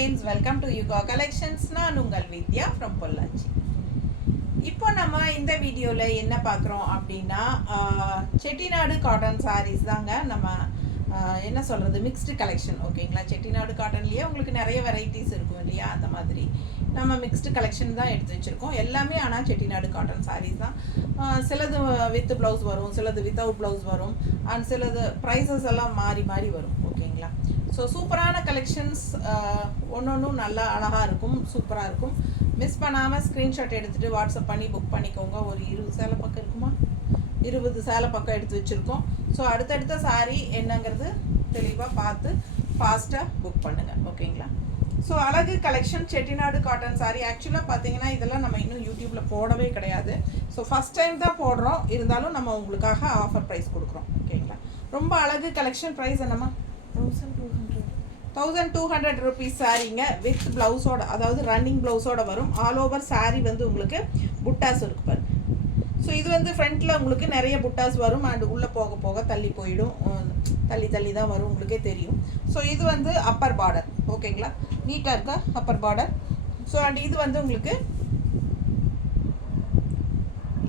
friends, welcome to Yuga Collections. நான் உங்கள் வித்யா from Pollachi. இப்போ நம்ம இந்த வீடியோல என்ன பார்க்குறோம் அப்படின்னா செட்டிநாடு காட்டன் sarees தாங்க. நம்ம என்ன சொல்கிறது மிக்ஸ்டு கலெக்ஷன். ஓகேங்களா, செட்டிநாடு காட்டன்லேயே உங்களுக்கு நிறைய வெரைட்டிஸ் இருக்கும் இல்லையா, அந்த மாதிரி நம்ம மிக்ஸ்டு கலெக்ஷன் தான் எடுத்து வச்சுருக்கோம். எல்லாமே ஆனால் செட்டிநாடு காட்டன் சாரீஸ் தான். சிலது வித் ப்ளவுஸ் வரும், சிலது வித்தவுட் ப்ளவுஸ் வரும், அண்ட் சிலது ப்ரைஸஸ் எல்லாம் மாறி மாறி வரும். ஓகேங்களா, ஸோ சூப்பரான கலெக்ஷன்ஸ், ஒன்றும் நல்லா அழகாக இருக்கும், சூப்பராக இருக்கும். மிஸ் பண்ணாமல் ஸ்க்ரீன்ஷாட் எடுத்துகிட்டு வாட்ஸ்அப் பண்ணி புக் பண்ணிக்கோங்க. ஒரு 20 சேலை பக்கம் இருக்குமா, 20 சேலை பக்கம் எடுத்து வச்சுருக்கோம். ஸோ அடுத்தடுத்த சாரீ என்னங்கிறது தெளிவாக பார்த்து ஃபாஸ்ட்டாக புக் பண்ணுங்கள். ஓகேங்களா, ஸோ அழகு கலெக்ஷன் செட்டிநாடு காட்டன் சாரீ. ஆக்சுவலாக பார்த்தீங்கன்னா இதெல்லாம் நம்ம இன்னும் யூடியூப்பில் போடவே கிடையாது. ஸோ ஃபஸ்ட் டைம் தான் போடுறோம், இருந்தாலும் நம்ம உங்களுக்காக ஆஃபர் ப்ரைஸ் கொடுக்குறோம். ஓகேங்களா, ரொம்ப அழகு கலெக்ஷன். ப்ரைஸ் என்னம்மா? 1200 ருபீஸ் சாரீங்க. வித் ப்ளவுஸோட, அதாவது ரன்னிங் ப்ளவுஸோட வரும். ஆல் ஓவர் சாரீ வந்து உங்களுக்கு புட்டாஸ் இருக்கு பாருங்க. ஸோ இது வந்து ஃப்ரண்ட்டில் உங்களுக்கு நிறைய புட்டாஸ் வரும், அண்ட் உள்ளே போக போக தள்ளி போயிடும், தள்ளி தான் வரும், உங்களுக்கே தெரியும். ஸோ இது வந்து அப்பர் பார்டர். ஓகேங்களா, நீட்டாக இருக்கா அப்பர் பார்டர். ஸோ அண்ட் இது வந்து உங்களுக்கு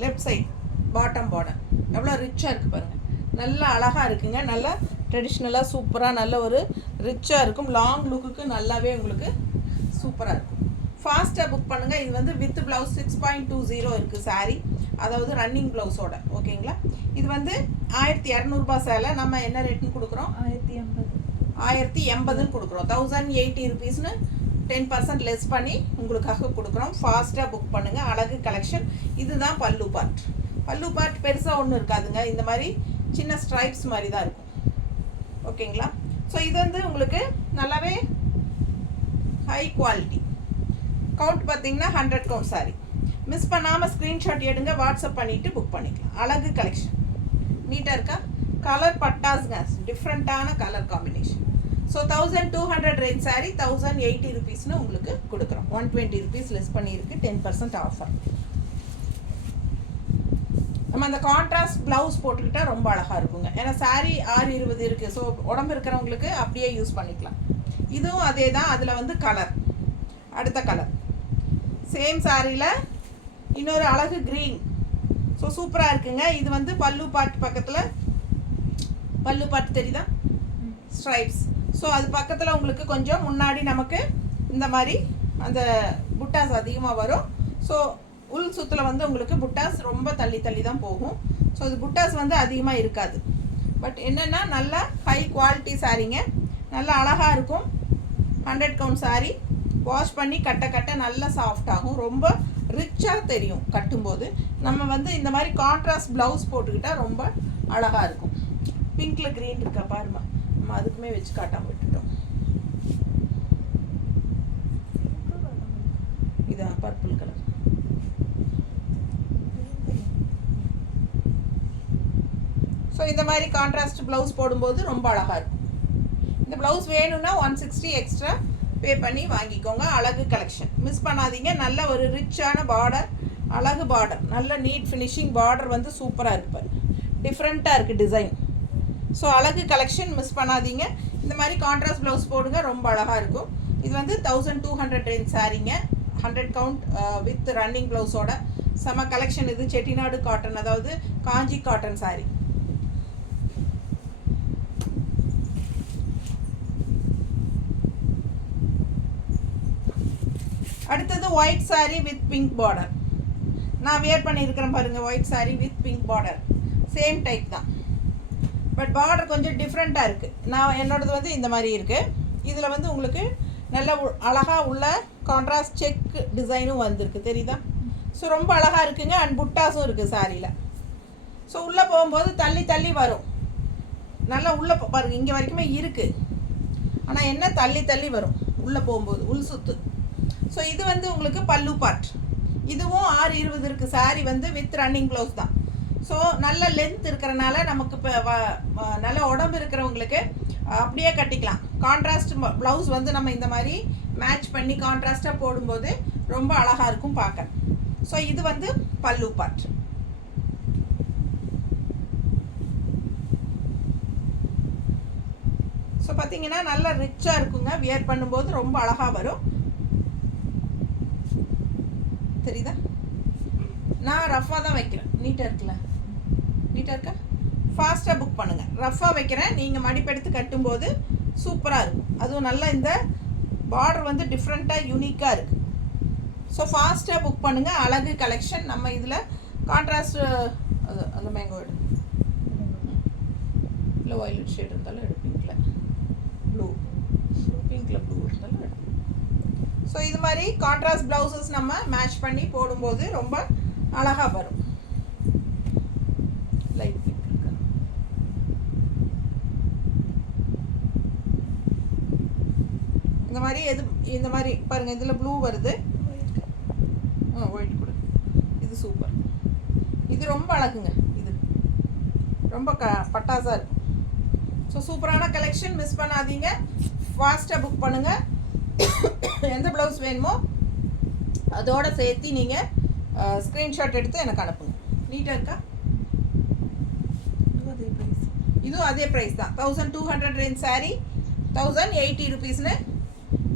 லெஃப்ட் சைட் பாட்டம் பார்டர். எவ்வளோ ரிச்சாக இருக்குது பாருங்கள், நல்லா அழகாக இருக்குங்க. நல்லா ட்ரெடிஷ்னலாக சூப்பராக நல்ல ஒரு ரிச்சாக இருக்கும். லாங் லுக்குக்கு நல்லாவே உங்களுக்கு சூப்பராக இருக்கும். ஃபாஸ்ட்டாக புக் பண்ணுங்கள். இது வந்து வித் ப்ளவுஸ் 6.20 இருக்குது சாரீ, அதாவது ரன்னிங் ப்ளவுஸோட. ஓகேங்களா, இது வந்து 1200 சேலை. நம்ம என்ன ரேட்டுன்னு கொடுக்குறோம்? 1080 கொடுக்குறோம். 1080 ருபீஸ்னு 10% லெஸ் பண்ணி உங்களுக்காக கொடுக்குறோம். ஃபாஸ்ட்டாக புக் பண்ணுங்கள். அழகு கலெக்ஷன். இதுதான் பல்லு பார்ட். பல்லு பார்ட் பெருசாக ஒன்றும் இருக்காதுங்க, இந்த மாதிரி சின்ன ஸ்ட்ரைப்ஸ் மாதிரி தான் இருக்கும். ஓகேங்களா, ஸோ இது வந்து உங்களுக்கு நல்லாவே ஹை குவாலிட்டி. கவுண்ட் பார்த்தீங்கன்னா 100 கவுண்ட் சாரி. மிஸ் பண்ணாமல் ஸ்க்ரீன்ஷாட் எடுங்க, வாட்ஸ்அப் பண்ணிவிட்டு புக் பண்ணிக்கலாம். அழகு கலெக்ஷன். நீட்டாக இருக்கா? கலர் பட்டாஸ்ங்க, டிஃப்ரெண்ட்டான colour combination. So 1200 range sari 1080 ருபீஸ்னு உங்களுக்கு கொடுக்குறோம். 120 ருபீஸ் லெஸ் பண்ணியிருக்கு, 10% ஆஃபர். நம்ம அந்த கான்ட்ராஸ்ட் ப்ளவுஸ் போட்டுக்கிட்டால் ரொம்ப அழகாக இருக்குங்க. ஏன்னா சாரீ 620 இருக்குது. ஸோ உடம்பு இருக்கிறவங்களுக்கு அப்படியே யூஸ் பண்ணிக்கலாம். இதுவும் அதே தான். அதில் வந்து கலர், அடுத்த கலர் சேம் சாரியில் இன்னொரு அழகு க்ரீன். ஸோ சூப்பராக இருக்குங்க. இது வந்து பல்லு பார்ட் பக்கத்தில், பல்லு பார்ட் தெரியுதா, ஸ்ட்ரைப்ஸ். ஸோ அது பக்கத்தில் உங்களுக்கு கொஞ்சம் முன்னாடி நமக்கு இந்த மாதிரி அந்த புட்டாஸ் அதிகமாக வரும். ஸோ உள் சுத்தில் வந்து உங்களுக்கு புட்டாஸ் ரொம்ப தள்ளி தான் போகும். ஸோ இது புட்டாஸ் வந்து அதிகமாக இருக்காது. பட் என்னென்னா நல்ல ஹை குவாலிட்டி சாரீங்க, நல்லா அழகாக இருக்கும். 100 கவுண்ட் சாரீ. வாஷ் பண்ணி கட்ட நல்லா சாஃப்ட் ஆகும், ரொம்ப ரிச்சாக தெரியும் கட்டும்போது. நம்ம வந்து இந்த மாதிரி கான்ட்ராஸ்ட் ப்ளவுஸ் போட்டுக்கிட்டால் ரொம்ப அழகாக இருக்கும். பிங்க்கில் க்ரீன் இருக்கா பாருமா, நம்ம அதுக்குமே வச்சு காட்டாமல் விட்டுட்டோம். இதான் பர்பிள் கலர். ஸோ இந்த மாதிரி கான்ட்ராஸ்ட் ப்ளவுஸ் போடும்போது ரொம்ப அழகாக இருக்கும். இந்த ப்ளவுஸ் வேணும்னா 160 எக்ஸ்ட்ரா பே பண்ணி வாங்கிக்கோங்க. அழகு கலெக்ஷன் மிஸ் பண்ணாதீங்க. நல்ல ஒரு ரிச்சான பார்டர், அழகு பார்டர், நல்ல நீட் ஃபினிஷிங் பார்டர் வந்து சூப்பராக இருக்குது பாருங்க, டிஃப்ரெண்ட்டாக இருக்குது டிசைன். ஸோ அழகு கலெக்ஷன் மிஸ் பண்ணாதீங்க. இந்த மாதிரி கான்ட்ராஸ்ட் ப்ளவுஸ் போடுங்க, ரொம்ப அழகாக இருக்கும். இது வந்து 1200 ரேஞ்ச் சாரீங்க, 100 கவுண்ட் வித் ரன்னிங் ப்ளவுஸோட. செம கலெக்ஷன் இது. செட்டிநாடு காட்டன், அதாவது காஞ்சி காட்டன் சாரீ. அடுத்தது white sari with pink border. நான் வேர் பண்ணியிருக்கிறேன் பாருங்கள், white sari with pink border. Same type தான், பட் பார்டர் கொஞ்சம் டிஃப்ரெண்ட்டாக இருக்குது. நான் என்னோடது வந்து இந்த மாதிரி இருக்குது. இதில் வந்து உங்களுக்கு நல்ல அழகாக உள்ள கான்ட்ராஸ்ட் செக் டிசைனும் வந்திருக்கு, தெரியுதா? ஸோ ரொம்ப அழகாக இருக்குங்க. அண்ட் புட்டாஸும் இருக்குது சாரியில். ஸோ உள்ளே போகும்போது தள்ளி வரும். நல்லா உள்ளே பாருங்கள், இங்கே வரைக்குமே இருக்குது. ஆனால் என்ன தள்ளி வரும் உள்ளே போகும்போது, உள் சுத்து. ஸோ இது வந்து உங்களுக்கு பல்லு பார்ட். இதுவும் 620 இருக்குது சாரீ, வந்து வித் ரன்னிங் ப்ளவுஸ் தான். ஸோ நல்ல லென்த் இருக்கிறனால நமக்கு இப்போ நல்ல உடம்பு இருக்கிறவங்களுக்கு அப்படியே கட்டிக்கலாம். கான்ட்ராஸ்ட் ப்ளவுஸ் வந்து நம்ம இந்த மாதிரி மேட்ச் பண்ணி கான்ட்ராஸ்ட்டாக போடும்போது ரொம்ப அழகாக இருக்கும் பார்க்க. ஸோ இது வந்து பல்லு பார்ட். ஸோ ஸோ பார்த்தீங்கன்னா நல்லா ரிச்சாக இருக்குங்க. வியர் பண்ணும்போது ரொம்ப அழகாக வரும். தெரியுதா? நான் ரஃபாக தான் வைக்கிறேன். நீட்டாக இருக்குல்ல? நீட்டாக இருக்கா? ஃபாஸ்ட்டாக புக் பண்ணுங்கள். ரஃபாக வைக்கிறேன். நீங்கள் மடிப்பெடுத்து கட்டும்போது சூப்பராக இருக்கும். அதுவும் நல்லா இந்த பார்டர் வந்து டிஃப்ரெண்ட்டாக யூனிக்காக இருக்குது. ஸோ ஃபாஸ்ட்டாக புக் பண்ணுங்கள். அழகு கலெக்ஷன். நம்ம இதில் கான்ட்ராஸ்ட் அது அந்த மேங்கோ எடு, இல்லை வயலட் ஷேட் இருந்தாலும் எடு, பிங்க்கில் ப்ளூ, பிங்க்கில் ப்ளூ இருந்தாலும் எடு. ஸோ இது மாதிரி கான்ட்ராஸ்ட் ப்ளவுசஸ் நம்ம மேட்ச் பண்ணி போடும்போது ரொம்ப அழகாக வரும். லைட் பிங்க் இருக்கு. இந்த மாதிரி இந்த மாதிரி பாருங்கள். இதில் ப்ளூ வருது, ஒயிட் கூட. இது சூப்பர். இது ரொம்ப அழகுங்க. இது ரொம்ப பட்டாசாக இருக்கும். ஸோ சூப்பரான கலெக்ஷன். மிஸ் பண்ணாதீங்க. ஃபாஸ்ட்டாக புக் பண்ணுங்கள். எந்த ப்ளவுஸ் வேணுமோ அதோடு சேர்த்து நீங்கள் ஸ்க்ரீன்ஷாட் எடுத்து எனக்கு அனுப்புங்க. நீட்டாக இருக்கா? இதுவும் அதே ப்ரைஸ் தான். 1200 ரேஞ்ச் சாரீ 1080 rupeesனு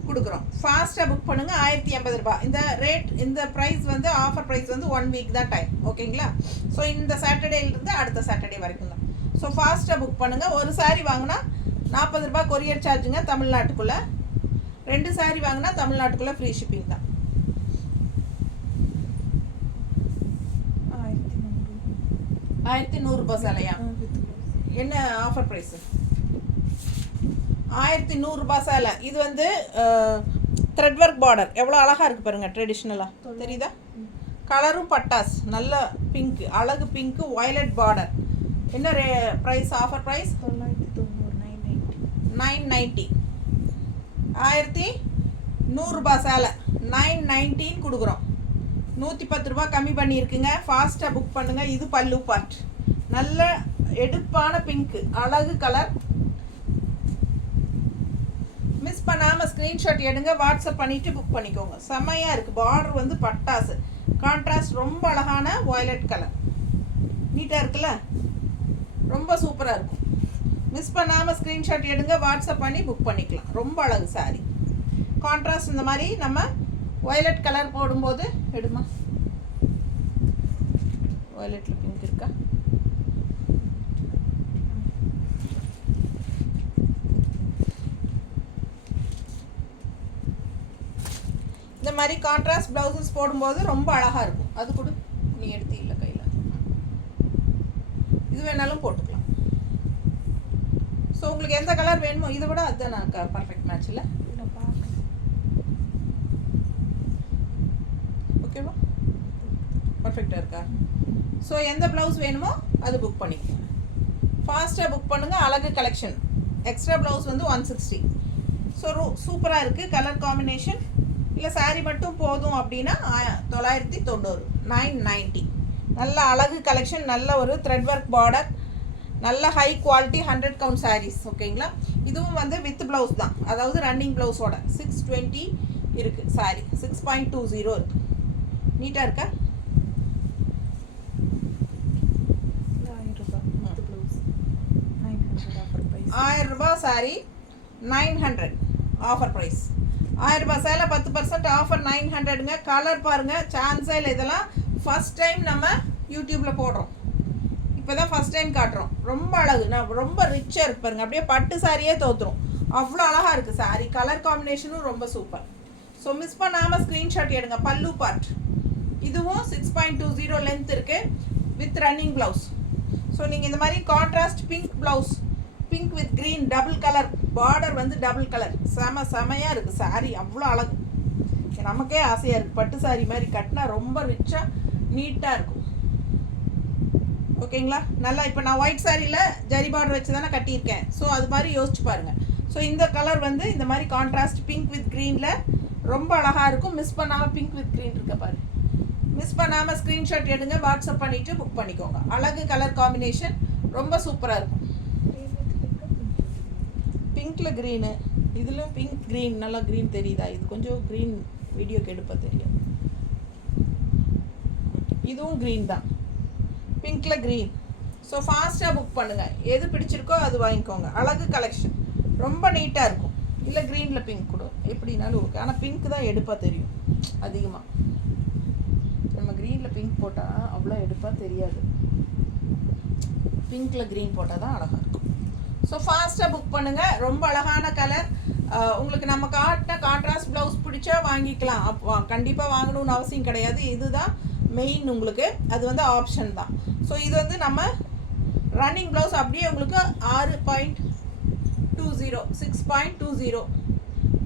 கொடுக்குறோம். ஃபாஸ்ட்டாக புக் பண்ணுங்கள். 1080 ரூபாய் இந்த ரேட். இந்த ப்ரைஸ் வந்து ஆஃபர் ப்ரைஸ் வந்து 1 வீக் தான் டைம். ஓகேங்களா? ஸோ இந்த சாட்டர்டேலேருந்து அடுத்த சாட்டர்டே வரைக்கும் தான். ஸோ ஃபாஸ்ட்டாக புக் பண்ணுங்கள். ஒரு சாரீ வாங்கினா 40 ரூபாய் கொரியர் சார்ஜுங்க தமிழ்நாட்டுக்குள்ளே. 2 சாரீ வாங்கினா தமிழ்நாட்டுக்குள்ளே ஃப்ரீ ஷிப்பிங் தான். 1100 ரூபாய் சேலையா? என்ன ஆஃபர் ப்ரைஸு? 1100 ரூபாய் சேலை. இது வந்து த்ரெட் ஒர்க் பார்டர். எவ்வளோ அழகாக இருக்குது பாருங்கள். ட்ரெடிஷ்னலாக தெரியுதா? கலரும் பட்டாஸ். நல்ல பிங்க்கு, அழகு பிங்க்கு, வயலட் பார்டர். என்ன ப்ரைஸ்? Offer price 990. 1100 ரூபாய் சேலை 919 கொடுக்குறோம். 110 ரூபாய் கம்மி பண்ணியிருக்குங்க. ஃபாஸ்ட்டாக புக் பண்ணுங்கள். இது பல்லு பார்ட். நல்ல எடுப்பான பிங்க்கு, அழகு கலர். மிஸ் பண்ணாமல் ஸ்க்ரீன்ஷாட் எடுங்க. வாட்ஸ்அப் பண்ணிவிட்டு புக் பண்ணிக்கோங்க. செம்மையாக இருக்குது. பார்டர் வந்து பட்டாசு. கான்ட்ராஸ்ட் ரொம்ப அழகான வயலட் கலர். நீட்டாக இருக்குல்ல? ரொம்ப சூப்பராக இருக்கும். மிஸ் பண்ணாமல் ஸ்க்ரீன்ஷாட் எடுங்க. வாட்ஸ்அப் பண்ணி புக் பண்ணிக்கலாம். ரொம்ப அழகு சாரி. கான்ட்ராஸ்ட் இந்த மாதிரி நம்ம வயலட் கலர் போடும்போது எடுமா. வயலட்டில் பிங்க் இருக்கா? இந்த மாதிரி கான்ட்ராஸ்ட் ப்ளவுசஸ் போடும்போது ரொம்ப அழகாக இருக்கும். அது கூட நீ எடுத்து இல்லை கையில். இது வேணாலும் போட்டுக்கலாம். ஸோ உங்களுக்கு எந்த கலர் வேணுமோ இதை விட அதுதான் நான் பர்ஃபெக்ட் மேட்ச் இல்லை. ஓகேவா? பர்ஃபெக்டாக இருக்கா? ஸோ எந்த ப்ளவுஸ் வேணுமோ அது புக் பண்ணிக்கோங்க. ஃபாஸ்ட்டாக புக் பண்ணுங்கள். அழகு கலெக்ஷன். எக்ஸ்ட்ரா ப்ளவுஸ் வந்து 160. ஸோ சூப்பராக இருக்குது. Colour combination. இல்லை சாரீ மட்டும் போதும் அப்படின்னா 990. 990. நல்ல அழகு கலெக்ஷன். நல்ல ஒரு த்ரெட் ஒர்க் பார்டர். நல்ல ஹை குவாலிட்டி 100 கவுண்ட் சாரீஸ். ஓகேங்களா? இதுவும் வந்து வித் ப்ளவுஸ் தான். அதாவது ரன்னிங் ப்ளவுஸோட 620 இருக்குது சாரீ. 6.20 இருக்குது. நீட்டாக இருக்கா? 1000 ரூபாய் சாரீ 900 ஆஃபர் ப்ரைஸ். 1000 ரூபாய் சேலை 10% ஆஃபர் 900ங்க. கலர் பாருங்கள். சான்ஸே இல்லை. இதெல்லாம் ஃபஸ்ட் டைம் நம்ம யூடியூப்பில் போடுறோம். இப்போ தான் ஃபஸ்ட் டைம் காட்டுறோம். ரொம்ப அழகு. நான் ரொம்ப ரிச்சாக இருக்கு பாருங்க. அப்படியே பட்டு சாரியே தோற்றுரும். அவ்வளோ அழகாக இருக்குது சாரீ. கலர் காம்பினேஷனும் ரொம்ப சூப்பர். ஸோ மிஸ் பண்ணாமல் ஸ்க்ரீன்ஷாட் எடுங்க. பல்லு பார்ட். இதுவும் 6.20 லென்த் இருக்குது வித் ரன்னிங் ப்ளவுஸ். ஸோ நீங்கள் இந்த மாதிரி contrast pink blouse, pink with green double colour border வந்து டபுள் கலர். செமையாக இருக்குது சாரீ. அவ்வளோ அழகு. நமக்கே ஆசையாக இருக்குது. பட்டு சாரீ மாதிரி கட்டினா ரொம்ப ரிச்சாக நீட்டாக இருக்கும். ஓகேங்களா? நல்லா. இப்போ நான் ஒயிட் சாரியில் ஜரி பார்டர் வச்சு தானே கட்டியிருக்கேன். ஸோ அது மாதிரி யோசிச்சு பாருங்கள். ஸோ இந்த கலர் வந்து இந்த மாதிரி கான்ட்ராஸ்ட் பிங்க் வித் க்ரீனில் ரொம்ப அழகாக இருக்கும். மிஸ் பண்ணாமல் பிங்க் வித் க்ரீன் இருக்க பாரு. மிஸ் பண்ணாமல் ஸ்க்ரீன்ஷாட் எடுங்க. வாட்ஸ்அப் பண்ணிவிட்டு புக் பண்ணிக்கோங்க. அழகு கலர் காம்பினேஷன். ரொம்ப சூப்பராக இருக்கும். பிங்க்கில் க்ரீனு. இதிலும் பிங்க் க்ரீன். நல்லா க்ரீன் தெரியுதா? இது கொஞ்சம் க்ரீன் வீடியோக்கு எடுப்ப தெரியும். இதுவும் க்ரீன் தான். பிங்க்கில் க்ரீன். ஸோ ஃபாஸ்ட்டாக புக் பண்ணுங்கள். எது பிடிச்சிருக்கோ அது வாங்கிக்கோங்க. அழகு கலெக்ஷன். ரொம்ப நீட்டாக இருக்கும். இல்லை க்ரீனில் பிங்க் கூட எப்படினாலும் ஓகே. ஆனால் பிங்க் தான் எடுப்பாக தெரியும் அதிகமாக. நம்ம க்ரீனில் பிங்க் போட்டால் அவ்வளோ எடுப்பாக தெரியாது. பிங்க்கில் க்ரீன் போட்டால் தான் அழகாக இருக்கும். ஸோ ஃபாஸ்ட்டாக புக் பண்ணுங்கள். ரொம்ப அழகான கலர். உங்களுக்கு நம்ம காட்டின கான்ட்ராஸ்ட் ப்ளவுஸ் பிடிச்சா வாங்கிக்கலாம். அப்போ கண்டிப்பாக வாங்கணும்னு அவசியம் கிடையாது. இதுதான் மெயின் உங்களுக்கு. அது வந்து ஆப்ஷன் தான். ஸோ இது வந்து நம்ம ரன்னிங் ப்ளவுஸ் அப்படியே உங்களுக்கு 6.20 6.20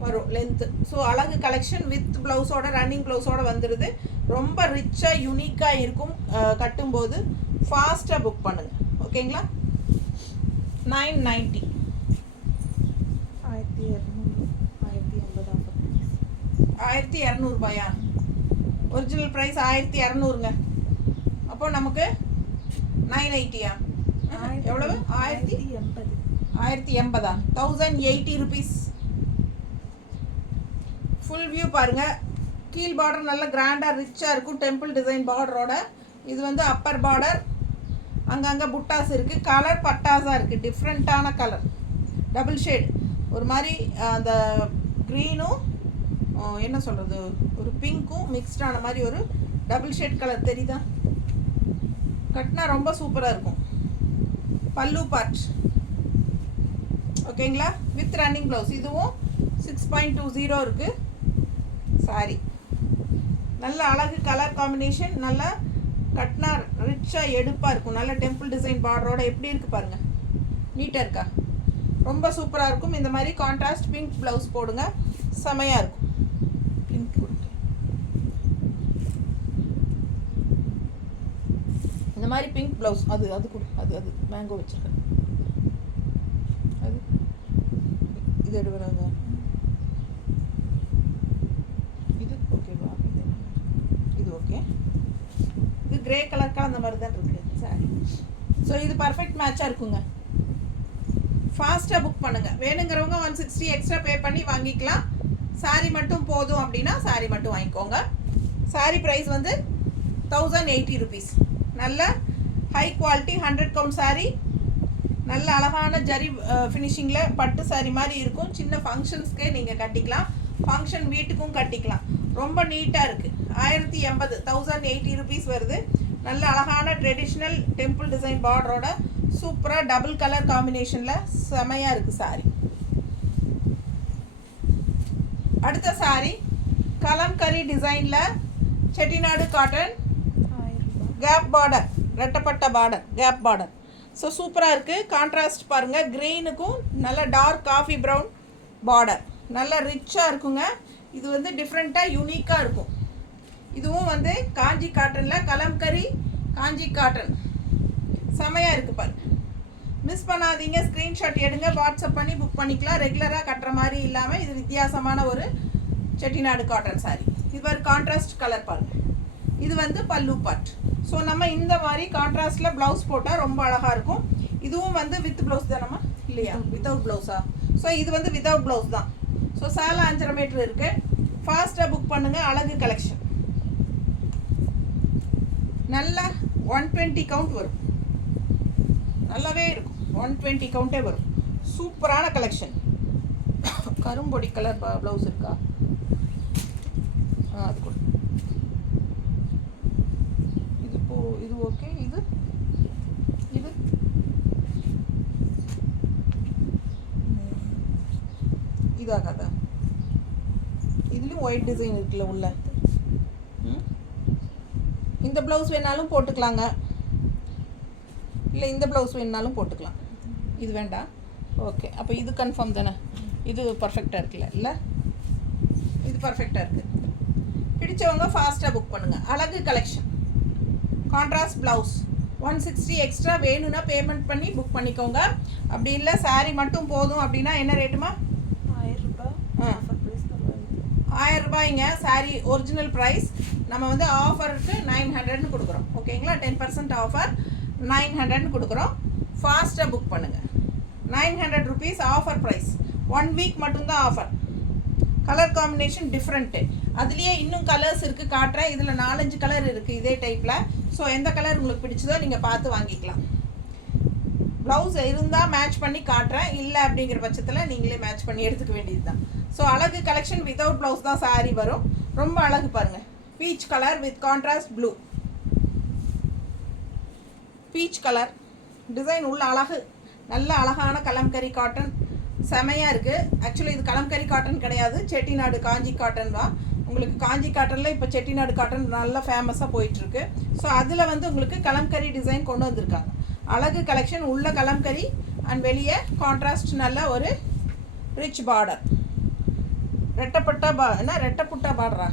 வரும் லென்த்து. ஸோ அழகு கலெக்ஷன் வித் ப்ளவுஸோட ரன்னிங் ப்ளவுஸோட வந்துடுது. ரொம்ப ரிச்சாக யூனிக்காக இருக்கும். கட்டும்போது ஃபாஸ்ட்டாக புக் பண்ணுங்கள். ஓகேங்களா? 990 1200 ரூபாயா? ஒரிஜினல் ப்ரைஸ் 1200ங்க. அப்போ நமக்கு 980யா? எவ்வளவு? 1080. 1080 ருபீஸ். ஃபுல் வியூ பாருங்கள். கீழ் பார்டர் நல்ல கிராண்டாக ரிச்சாக இருக்கும். டெம்பிள் டிசைன் பார்டரோட. இது வந்து அப்பர் பார்டர். அங்கங்கே புட்டாஸ் இருக்குது. கலர் பட்டாஸாக இருக்குது. டிஃப்ரெண்ட்டான கலர். Double shade. ஒரு மாதிரி அந்த க்ரீனும் என்ன சொல்கிறது, ஒரு பிங்க்கும் மிக்ஸ்டான மாதிரி ஒரு டபுள் ஷேட் கலர் தெரியுதா? கட்டினா ரொம்ப சூப்பராக இருக்கும். பல்லு பார்ட். ஓகேங்களா? With running blouse. இதுவும் 6.20 இருக்குது. சாரி நல்ல அழகு கலர் காம்பினேஷன். நல்ல கட்டினா ரிச்சாக எடுப்பாக இருக்கும். நல்ல டெம்பிள் டிசைன் பார்டரோட எப்படி இருக்குது பாருங்கள். நீட்டாக இருக்கா? ரொம்ப சூப்பராக இருக்கும். இந்த மாதிரி கான்ட்ராஸ்ட் பிங்க் ப்ளவுஸ் போடுங்க. செமையாக இருக்கும். பிங்க் கொடுத்து இந்த மாதிரி பிங்க் ப்ளவுஸ். அது கொடு. அது மேங்கோ வச்சுருக்கேன். அது இது எடுக்கிறாங்க. இது ஓகேவா? இது ஓகே. இது கிரே கலருக்கா அந்த மாதிரி தான் இருக்குது சாரி. ஸோ இது பர்ஃபெக்ட் மேட்சாக இருக்குங்க. ஃபாஸ்ட்டாக புக் பண்ணுங்கள். வேணுங்கிறவங்க 160 எக்ஸ்ட்ரா பே பண்ணி வாங்கிக்கலாம். சாரீ மட்டும் போதும் அப்படின்னா சாரீ மட்டும் வாங்கிக்கோங்க. சாரீ ப்ரைஸ் வந்து 1080 ருபீஸ். நல்ல ஹை குவாலிட்டி 100 கவுண்ட் சாரீ. நல்ல அழகான ஜரி ஃபினிஷிங்கில் பட்டு சாரீ மாதிரி இருக்கும். சின்ன ஃபங்க்ஷன்ஸ்க்கே நீங்கள் கட்டிக்கலாம். ஃபங்க்ஷன் வீட்டுக்கும் கட்டிக்கலாம். ரொம்ப நீட்டாக இருக்குது. 1080 1080 ருபீஸ் வருது. நல்ல அழகான ட்ரெடிஷ்னல் டெம்பிள் டிசைன் பார்டரோட சூப்பராக டபுள் கலர் காம்பினேஷனில் செமையாக இருக்குது சாரீ. அடுத்த சாரீ கலம்கரி டிசைனில் செட்டிநாடு காட்டன் கேப் பார்டர், ரெட்டப்பட்ட பார்டர், கேப் பார்டர். ஸோ சூப்பராக இருக்குது. கான்ட்ராஸ்ட் பாருங்கள். க்ரீனுக்கும் நல்ல டார்க் காஃபி ப்ரௌன் பார்டர். நல்ல ரிச்சாக இருக்குங்க. இது வந்து டிஃப்ரெண்ட்டாக யூனிக்காக இருக்கும். இதுவும் வந்து காஞ்சி காட்டனில் கலம்கரி காஞ்சி காட்டன் செமையாக இருக்குது பாருங்கள். மிஸ் பண்ணாதீங்க. ஸ்க்ரீன்ஷாட் எடுங்க. வாட்ஸ்அப் பண்ணி புக் பண்ணிக்கலாம். ரெகுலராக கட்டுற மாதிரி இல்லாமல் இது வித்தியாசமான ஒரு செட்டிநாடு காட்டன் சாரீ. இது ஒரு கான்ட்ராஸ்ட் கலர் பாருங்கள். இது வந்து பல்லு பார்ட். ஸோ நம்ம இந்த மாதிரி கான்ட்ராஸ்டில் ப்ளவுஸ் போட்டால் ரொம்ப அழகாக இருக்கும். இதுவும் வந்து வித் ப்ளவுஸ் தானம்மா? இல்லையா? வித்தவுட் ப்ளவுஸா? ஸோ இது வந்து வித்தவுட் ப்ளவுஸ் தான். ஸோ சேலை 5.5 மீட்டர் இருக்குது. ஃபாஸ்ட்டாக புக் பண்ணுங்கள். அழகு கலெக்ஷன். நல்லா 120 கவுண்ட் வரும். நல்லாவே இருக்கும். 120 கவுண்டே வரும். சூப்பரான கலெக்ஷன். கரும்பொடி கலர் ப்ளவுஸ் இருக்கா? அது கூட இது ஓகே. இது இது இதாகாதா? இதுலேயும் ஒயிட் டிசைன் இருக்குல்ல உள்ள. இந்த ப்ளவுஸ் வேணாலும் போட்டுக்கலாங்க. இல்லை இந்த ப்ளவுஸ் வேணுனாலும் போட்டுக்கலாம். இது வேண்டாம். ஓகே. அப்போ இது கன்ஃபார்ம் தானே? இது பர்ஃபெக்டாக இருக்குல்ல? இல்லை இது பர்ஃபெக்டாக இருக்குது. பிடிச்சவங்க ஃபாஸ்ட்டாக புக் பண்ணுங்கள். அழகு கலெக்ஷன். கான்ட்ராஸ்ட் ப்ளவுஸ் 160 எக்ஸ்ட்ரா வேணும்னா பேமெண்ட் பண்ணி புக் பண்ணிக்கோங்க. அப்படி இல்லை சாரீ மட்டும் போதும் அப்படின்னா என்ன ரேட்டுமா? 1000 ரூபாய்ங்க சாரீ ஒரிஜினல் ப்ரைஸ். நம்ம வந்து ஆஃபருக்கு 900ன்னு கொடுக்குறோம். ஓகேங்களா? 10% ஆஃபர் 900ன்னு கொடுக்குறோம். ஃபாஸ்ட்டாக புக் பண்ணுங்கள். 900 ருபீஸ் ஆஃபர் ப்ரைஸ். 1 வீக் மட்டும்தான் ஆஃபர். Colour combination different. அதுலேயே இன்னும் கலர்ஸ் இருக்குது, காட்டுறேன். இதில் 4-5 கலர் இருக்குது இதே டைப்பில். ஸோ எந்த கலர் உங்களுக்கு பிடிச்சதோ நீங்கள் பார்த்து வாங்கிக்கலாம். ப்ளவுஸ் இருந்தால் மேட்ச் பண்ணி காட்டுறேன், இல்லை அப்படிங்கிற பட்சத்தில் நீங்களே மேட்ச் பண்ணி எடுத்துக்க வேண்டியது தான். ஸோ அழகு கலெக்ஷன் வித்தவுட் ப்ளவுஸ் தான் சாரீ வரும். ரொம்ப அழகு பாருங்கள், peach colour with contrast blue. Peach colour design உள்ள அழகு, நல்ல அழகான கலம்கரி காட்டன், செமையாக இருக்குது. ஆக்சுவலி இது கலம்கரி காட்டன் கிடையாது, செட்டிநாடு காஞ்சி காட்டன் தான். உங்களுக்கு காஞ்சி காட்டனில் இப்போ செட்டிநாடு காட்டன் நல்லா ஃபேமஸாக போயிட்டுருக்கு. ஸோ அதில் வந்து உங்களுக்கு கலம்கரி டிசைன் கொண்டு வந்திருக்காங்க. அழகு கலெக்ஷன் உள்ள கலம்கரி அண்ட் வெளியே கான்ட்ராஸ்ட் நல்ல ஒரு ரிச் பார்டர். ரெட்டப்பட்டா என்ன ரெட்டப்புட்டா பார்டரா,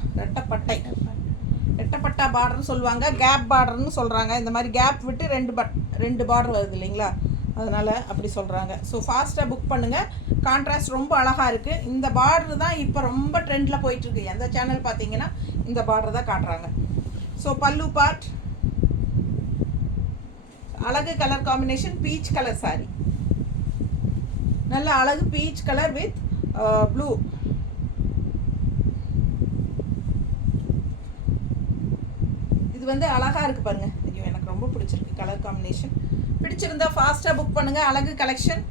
ரெட்டப்பட்டா பார்டர்னு சொல்லுவாங்க, கேப் பார்டர்னு சொல்கிறாங்க. இந்த மாதிரி கேப் விட்டு ரெண்டு பார்டர் வருது இல்லைங்களா, அதனால் அப்படி சொல்கிறாங்க. ஸோ ஃபாஸ்ட்டாக புக் பண்ணுங்கள். கான்ட்ராஸ்ட் ரொம்ப அழகாக இருக்குது. இந்த பார்டர் தான் இப்போ ரொம்ப ட்ரெண்டில் போயிட்டுருக்கு. எந்த சேனல் பார்த்தீங்கன்னா இந்த பார்டர் தான் காட்டுறாங்க. ஸோ பல்லு பார்ட் அழகு colour combination, peach colour sorry, நல்ல அழகு பீச் கலர் வித் ப்ளூ. இது வந்து அழகாக இருக்குது பாருங்கள். ஐயோ எனக்கு ரொம்ப பிடிச்சிருக்கு கலர் காம்பினேஷன். பிடிச்சிருந்தா ஃபாஸ்ட்டாக புக் பண்ணுங்கள். அழகு கலெக்ஷன்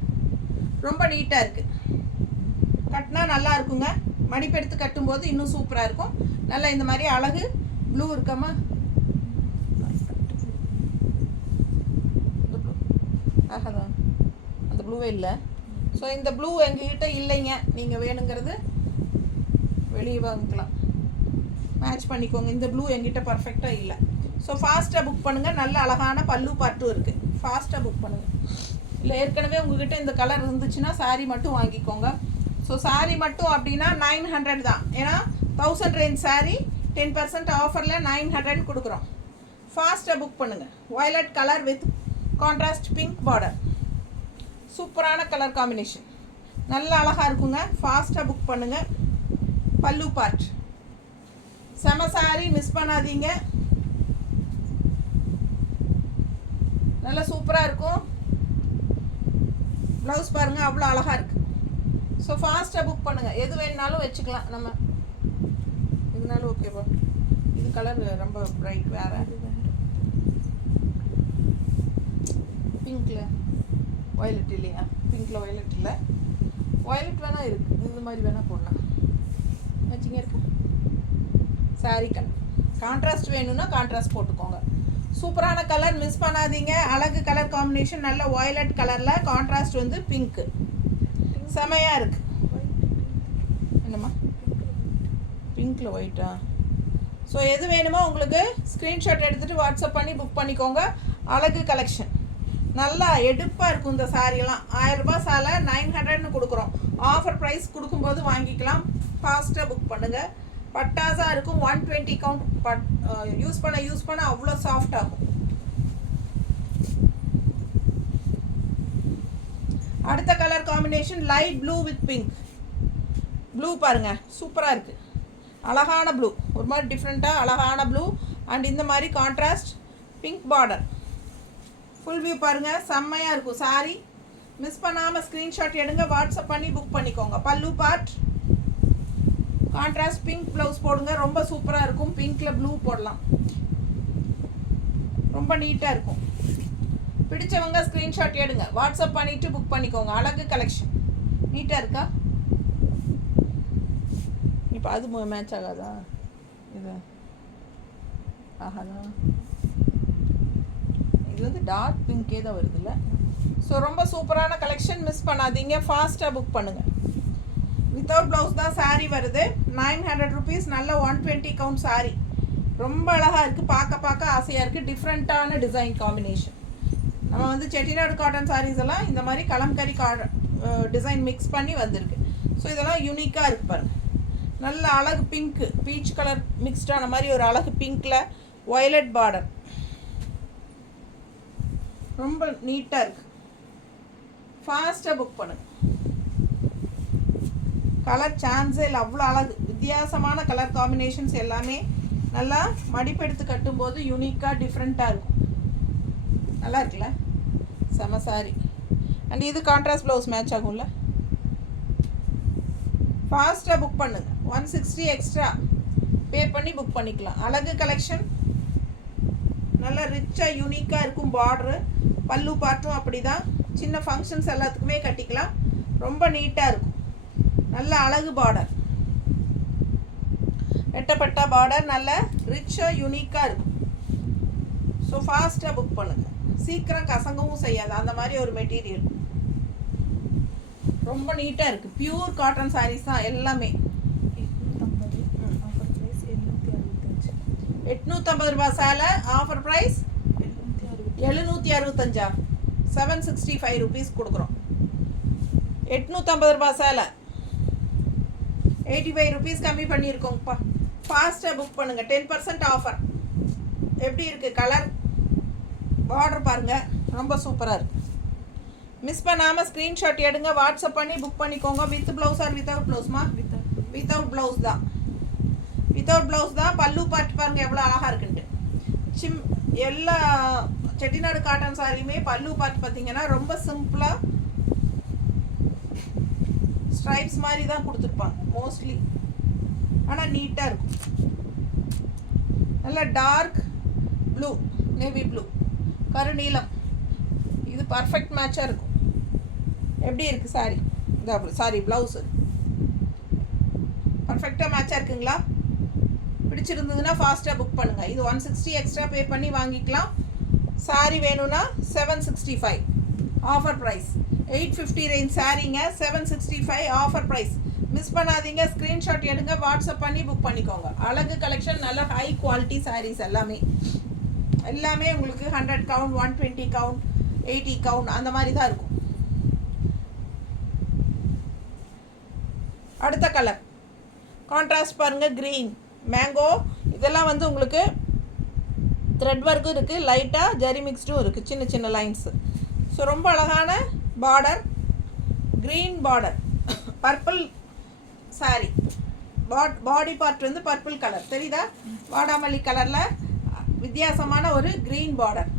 ரொம்ப நீட்டாக இருக்குது. கட்டினா நல்லா இருக்குங்க. மடிப்பெடுத்து கட்டும்போது இன்னும் சூப்பராக இருக்கும். நல்லா இந்த மாதிரி அழகு ப்ளூ இருக்காமா, ஆஹாதான் அந்த ப்ளூவே இல்லை. ஸோ இந்த ப்ளூ எங்ககிட்ட இல்லைங்க, நீங்கள் வேணுங்கிறது வெளியே வாங்கிக்கலாம், மேட்ச் பண்ணிக்கோங்க. இந்த ப்ளூ எங்கிட்ட பர்ஃபெக்டாக இல்லை. ஸோ ஃபாஸ்ட்டாக புக் பண்ணுங்கள். நல்ல அழகான பல்லு பார்ட்டும் இருக்குது. ஃபாஸ்ட்டாக புக் பண்ணுங்கள். இல்லை ஏற்கனவே உங்கள்கிட்ட இந்த கலர் இருந்துச்சுன்னா சாரீ மட்டும் வாங்கிக்கோங்க. ஸோ சாரீ மட்டும் அப்படின்னா 900 தான். ஏன்னா 1000 ரேஞ்ச் சாரீ 10% ஆஃபரில் 900 கொடுக்குறோம். ஃபாஸ்ட்டாக புக் பண்ணுங்கள். Violet colour with contrast pink border, சூப்பரான கலர் காம்பினேஷன், நல்ல அழகாக இருக்குங்க. ஃபாஸ்ட்டாக புக் பண்ணுங்கள். பல்லு பார்ட் செம சாரி, மிஸ் பண்ணாதீங்க. நல்லா சூப்பராக இருக்கும். ப்ளவுஸ் பாருங்கள் அவ்வளோ அழகாக இருக்குது. ஸோ ஃபாஸ்ட்டாக புக் பண்ணுங்கள். எது வேணுனாலும் வச்சுக்கலாம். நம்ம இதனாலும் ஓகேவா, இது கலர் ரொம்ப ப்ரைட், வேறு பிங்க்கில் வயலட் இல்லையா, பிங்க்கில் வயலட் இல்லை, வயலட் வேணால் இருக்குது, இது மாதிரி வேணால் போடலாம். மேட்சிங்காக இருக்கு. சாரீ கலர் கான்ட்ராஸ்ட் வேணும்னா கான்ட்ராஸ்ட் போட்டுக்கோங்க. சூப்பரான கலர், மிஸ் பண்ணாதீங்க. அழகு கலர் காம்பினேஷன், நல்ல வயலட் கலரில் கான்ட்ராஸ்ட் வந்து பிங்க்கு, செமையாக இருக்குது. என்னம்மா பிங்க்கில் ஒயிட்டா? ஸோ எது வேணுமோ உங்களுக்கு ஸ்க்ரீன்ஷாட் எடுத்துகிட்டு வாட்ஸ்அப் பண்ணி புக் பண்ணிக்கோங்க. அழகு கலெக்ஷன் நல்லா எடுப்பாக இருக்கும். இந்த சாரியெல்லாம் 1000 ரூபாய் சாலை 900ன்னு கொடுக்குறோம். ஆஃபர் ப்ரைஸ் கொடுக்கும்போது வாங்கிக்கலாம். ஃபாஸ்ட்டாக புக் பண்ணுங்கள். பட்டாசாக இருக்கும். 120 கவுண்ட் யூஸ் பண்ண அவ்வளோ சாஃப்ட் ஆகும். அடுத்த colour combination light blue with pink. Blue பாருங்கள் சூப்பராக இருக்குது. அழகான ப்ளூ, ஒரு மாதிரி டிஃப்ரெண்ட்டாக அழகான ப்ளூ அண்ட் இந்த மாதிரி contrast pink border. Full view பாருங்கள், செம்மையாக இருக்கும் சாரி. மிஸ் பண்ணாமல் ஸ்க்ரீன்ஷாட் எடுங்க, வாட்ஸ்அப் பண்ணி புக் பண்ணிக்கோங்க. பல்லு பார்ட் கான்ட்ராஸ்ட் பிங்க் ப்ளவுஸ் போடுங்க, ரொம்ப சூப்பராக இருக்கும். பிங்க்கில் ப்ளூ போடலாம், ரொம்ப நீட்டாக இருக்கும். பிடிச்சவங்க ஸ்க்ரீன்ஷாட் எடுங்க, வாட்ஸ்அப் பண்ணிவிட்டு புக் பண்ணிக்கோங்க. அழகு கலெக்ஷன் நீட்டாக இருக்கா? இப்போ அது மேட்ச் ஆகாதா? இது ஆகாதா? இது வந்து டார்க் பிங்கே தான் வருதுல்ல. ஸோ ரொம்ப சூப்பரான கலெக்ஷன், மிஸ் பண்ணாதீங்க. ஃபாஸ்ட்டாக புக் பண்ணுங்கள். வித்தவுட் ப்ளவுஸ் தான் சாரீ வருது. 900 ருபீஸ். நல்ல 120 கவுண்ட் சாரீ, ரொம்ப அழகாக இருக்குது. பார்க்க ஆசையாக இருக்குது. டிஃப்ரெண்ட்டான டிசைன் காம்பினேஷன். நம்ம வந்து செட்டிநாடு காட்டன் சாரீஸ் எல்லாம் இந்த மாதிரி கலம்கரி டிசைன் மிக்ஸ் பண்ணி வந்திருக்கு. ஸோ இதெல்லாம் யூனிக்காக இருக்குது பாருங்கள். நல்ல அழகு பிங்க்கு, பீச் கலர் மிக்ஸ்டான மாதிரி ஒரு அழகு பிங்க்கில் வயலட் பார்டர், ரொம்ப நீட்டாக இருக்குது. ஃபாஸ்ட்டாக புக் பண்ணுங்கள். கலர் சான்ஸே இல்லை, அவ்வளோ அழகு. வித்தியாசமான கலர் காம்பினேஷன்ஸ் எல்லாமே நல்லா மடிப்பெடுத்து கட்டும்போது யூனிக்காக டிஃப்ரெண்ட்டாக இருக்கும். நல்லா இருக்குல்ல? செம சாரி. அண்ட் இது கான்ட்ராஸ்ட் ப்ளவுஸ் மேட்ச் ஆகும்ல. ஃபாஸ்ட்டாக புக் பண்ணுங்கள். 160 எக்ஸ்ட்ரா பே பண்ணி புக் பண்ணிக்கலாம். அழகு கலெக்ஷன் நல்லா ரிச்சாக யூனிக்காக இருக்கும். பார்டரு பல்லு பார்ட்டும் அப்படி தான். சின்ன ஃபங்க்ஷன்ஸ் எல்லாத்துக்குமே கட்டிக்கலாம். ரொம்ப நீட்டாக இருக்கும். நல்ல அழகு பார்டர், வெட்டப்பட்ட பார்டர், நல்ல ரிச்சாக யூனிக்காக இருக்கும். ஸோ ஃபாஸ்ட்டாக புக் பண்ணுங்கள். சீக்கிரம் கசங்கவும் செய்யாது, அந்த மாதிரி ஒரு மெட்டீரியல். ரொம்ப நீட்டாக இருக்குது. பியூர் காட்டன் சாரீஸ் தான் எல்லாமே. 850 ரூபா சேலை. Offer price 765. 765 ருபீஸ் கொடுக்குறோம். 850 ரூபா சேலை 85 ருபீஸ் கம்மி பண்ணியிருக்கோங்கப்பா. ஃபாஸ்ட்டாக புக் பண்ணுங்கள். 10% ஆஃபர். எப்படி இருக்குது கலர், பார்டர் பாருங்கள், ரொம்ப சூப்பராக இருக்குது. மிஸ் பண்ணாமல் ஸ்க்ரீன்ஷாட் எடுங்க, வாட்ஸ்அப் பண்ணி புக் பண்ணிக்கோங்க. வித் ப்ளவுஸ் ஆர் வித்தவுட் ப்ளவுஸ்மா? வித்தவுட் ப்ளவுஸ் தான். வித்தவுட் ப்ளவுஸ் தான். பல்லு பார்த்து பாருங்கள் எவ்வளோ அழகாக இருக்குன்ட்டு. எல்லா செட்டிநாடு காட்டன் சாரியுமே பல்லு பார்த்து பார்த்தீங்கன்னா ரொம்ப சிம்பிளாக ஸ்ட்ரைப்ஸ் மாதிரி தான் கொடுத்துருப்பாங்க மோஸ்ட்லி. ஆனால் நீட்டாக இருக்கும். நல்லா டார்க் ப்ளூ, நேவி ப்ளூ, கருநீலம், இது பர்ஃபெக்ட் மேட்சாக இருக்கும். எப்படி இருக்குது சாரி? இந்த சாரி ப்ளவுஸு பர்ஃபெக்டாக மேட்சாக இருக்குங்களா? பிடிச்சிருந்ததுன்னா ஃபாஸ்ட்டாக புக் பண்ணுங்கள். இது 160 எக்ஸ்ட்ரா பே பண்ணி வாங்கிக்கலாம். சாரி வேணும்னா 765 ஆஃபர் ப்ரைஸ். 850 ரேஞ்ச் சாரீங்க, 765 ஆஃபர் ப்ரைஸ். மிஸ் பண்ணாதீங்க. ஸ்க்ரீன்ஷாட் எடுங்க, வாட்ஸ்அப் பண்ணி புக் பண்ணிக்கோங்க. அழகு கலெக்ஷன், நல்ல ஹை குவாலிட்டி சாரீஸ் எல்லாமே உங்களுக்கு 100 கவுண்ட், 120 கவுண்ட், 80 கவுண்ட் அந்த மாதிரி தான் இருக்கும். அடுத்த கலர் கான்ட்ராஸ்ட் பாருங்கள், க்ரீன் மேங்கோ. இதெல்லாம் வந்து உங்களுக்கு த்ரெட் ஒர்க்கும் இருக்குது, லைட்டாக ஜரி மிக்ஸ்டும் இருக்குது, சின்ன சின்ன லைன்ஸு. ஸோ ரொம்ப அழகான border, green border, purple sorry. Body part வந்து பர்பிள் கலர் தெரியுதா? வாடாமல்லி கலரில் வித்தியாசமான ஒரு green border.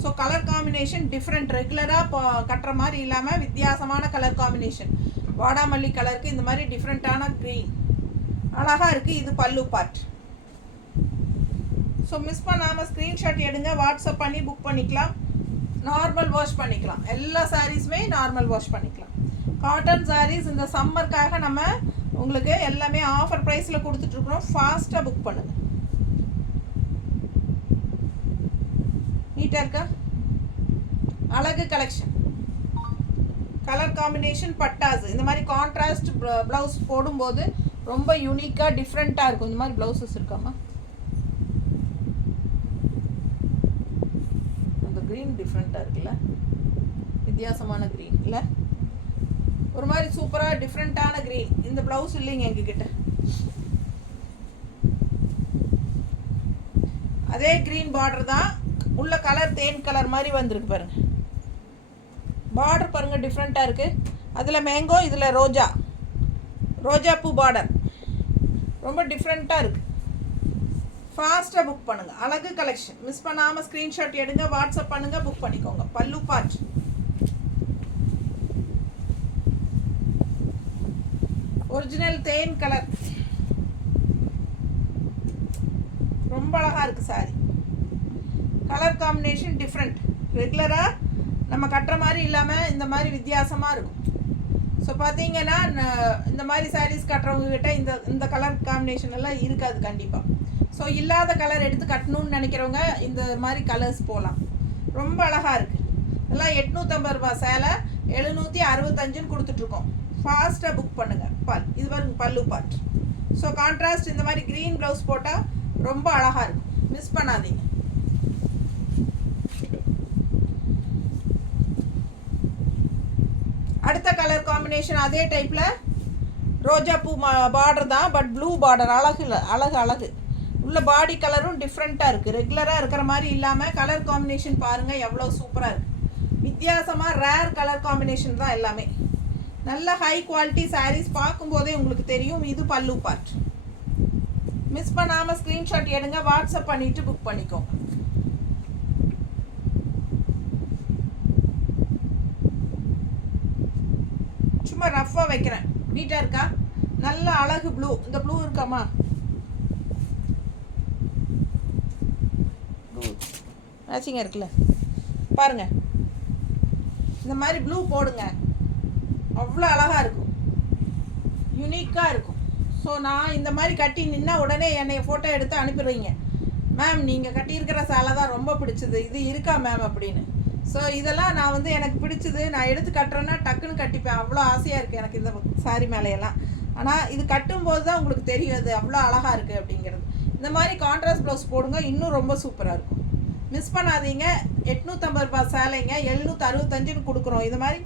So colour combination different. ரெகுலராக கட்டுற மாதிரி இல்லாமல் வித்தியாசமான கலர் காம்பினேஷன். வாடாமல்லி கலருக்கு இந்த மாதிரி டிஃப்ரெண்ட்டான க்ரீன் அழகாக இருக்குது. இது பல்லு பார்ட். ஸோ மிஸ் பண்ணாமல் ஸ்க்ரீன்ஷாட் எடுங்க, வாட்ஸ்அப் பண்ணி புக் பண்ணிக்கலாம். நார்மல் வாஷ் பண்ணிக்கலாம். எல்லா சாரீஸுமே நார்மல் வாஷ் பண்ணிக்கலாம். காட்டன் சாரீஸ் இந்த சம்மருக்காக நம்ம உங்களுக்கு எல்லாமே ஆஃபர் ப்ரைஸில் கொடுத்துட்ருக்குறோம். ஃபாஸ்ட்டாக புக் பண்ணுங்கள். நீட்டாக இருக்கா? அழகு கலெக்ஷன். கலர் காம்பினேஷன் பட்டாஸ். இந்த மாதிரி கான்ட்ராஸ்ட் ப்ளவுஸ் போடும்போது ரொம்ப யூனிக்காக டிஃப்ரெண்ட்டாக இருக்கும். இந்த மாதிரி ப்ளவுசஸ் இருக்காமா? அந்த க்ரீன் டிஃப்ரெண்ட்டாக இருக்குல்ல, வித்தியாசமான க்ரீன் இல்லை, ஒரு மாதிரி சூப்பராக டிஃப்ரெண்ட்டான க்ரீன். இந்த ப்ளவுஸ் இல்லைங்க எங்ககிட்ட. அதே க்ரீன் பார்டர் தான், உள்ள கலர் தேன் கலர் மாதிரி வந்திருக்கு பாருங்கள். பார்டர் பாருங்கள் டிஃப்ரெண்ட்டாக இருக்குது. அதில் மேங்கோ, இதில் ரோஜா பூ பார்டர். ரொம்ப டிஃப்ரெண்ட்டாக இருக்குது. ஃபாஸ்ட்டாக புக் பண்ணுங்கள். அழகு கலெக்ஷன். மிஸ் பண்ணாமல் ஸ்க்ரீன்ஷாட் எடுங்க, வாட்ஸ்அப் பண்ணுங்கள், புக் பண்ணிக்கோங்க. பல்லு பார்ட் ஒரிஜினல் தேன் கலர். ரொம்ப அழகாக இருக்குது சாரி. Colour combination different. ரெகுலராக நம்ம கட்டுற மாதிரி இல்லாமல் இந்த மாதிரி வித்தியாசமாக இருக்கும். ஸோ பார்த்தீங்கன்னா இந்த மாதிரி சாரீஸ் கட்டுறவங்ககிட்ட இந்த கலர் காம்பினேஷன் எல்லாம் இருக்காது கண்டிப்பாக. ஸோ இல்லாத கலர் எடுத்து கட்டணும்னு நினைக்கிறவங்க இந்த மாதிரி கலர்ஸ் போகலாம். ரொம்ப அழகாக இருக்குது. இதெல்லாம் 850 ரூபா சேலை 765ன்னு கொடுத்துட்ருக்கோம். ஃபாஸ்ட்டாக புக் பண்ணுங்கள். இது பாருங்க பல்லு பார்ட். ஸோ கான்ட்ராஸ்ட் இந்த மாதிரி க்ரீன் ப்ளவுஸ் போட்டால் ரொம்ப அழகாக இருக்கும். மிஸ் பண்ணாதீங்க. அடுத்த கலர் காம்பினேஷன் அதே டைப்பில் ரோஜா பூ பார்டர் தான், பட் ப்ளூ பார்டர். அழகு உள்ள பாடி கலரும் டிஃப்ரெண்ட்டாக இருக்குது. ரெகுலராக இருக்கிற மாதிரி இல்லாமல் கலர் காம்பினேஷன் பாருங்கள் எவ்வளோ சூப்பராக இருக்குது. வித்தியாசமாக ரேர் கலர் காம்பினேஷன் தான் எல்லாமே. நல்ல ஹை குவாலிட்டி சாரீஸ் பார்க்கும்போதே உங்களுக்கு தெரியும். இது பல்லு பார்ட். மிஸ் பண்ணாமல் ஸ்க்ரீன்ஷாட் எடுங்க, வாட்ஸ்அப் பண்ணிவிட்டு புக் பண்ணிக்கோங்க. சும்மா ரஃப்பாக வைக்கிறேன். நீட்டாக இருக்கா? நல்ல அழகு ப்ளூ. இந்த ப்ளூ இருக்காமா? மேட்சிங்காக இருக்குல்ல பாருங்கள். இந்த மாதிரி ப்ளூ போடுங்க, அவ்வளோ அழகாக இருக்கும், யூனிக்காக இருக்கும். ஸோ நான் இந்த மாதிரி கட்டி நின்னா உடனே என்னை ஃபோட்டோ எடுத்து அனுப்பிடுறீங்க, மேம் நீங்கள் கட்டியிருக்கிற சேலை தான் ரொம்ப பிடிச்சது, இது இருக்கா மேம் அப்படின்னு. ஸோ இதெல்லாம் நான் வந்து எனக்கு பிடிச்சது, நான் எடுத்து கட்டுறேன்னா டக்குன்னு கட்டிப்பேன், அவ்வளோ ஆசையாக இருக்குது எனக்கு இந்த சாரி மேலையெல்லாம். ஆனால் இது கட்டும்போது தான் உங்களுக்கு தெரியும் அது அவ்வளோ அழகாக இருக்குது அப்படிங்கிறது. இந்த மாதிரி கான்ட்ராஸ்ட் ப்ளவுஸ் போடுங்க, இன்னும் ரொம்ப சூப்பராக இருக்கும். மிஸ் பண்ணாதீங்க. 850 ரூபாய் சேலைங்க 765ன்னு கொடுக்குறோம். இது மாதிரி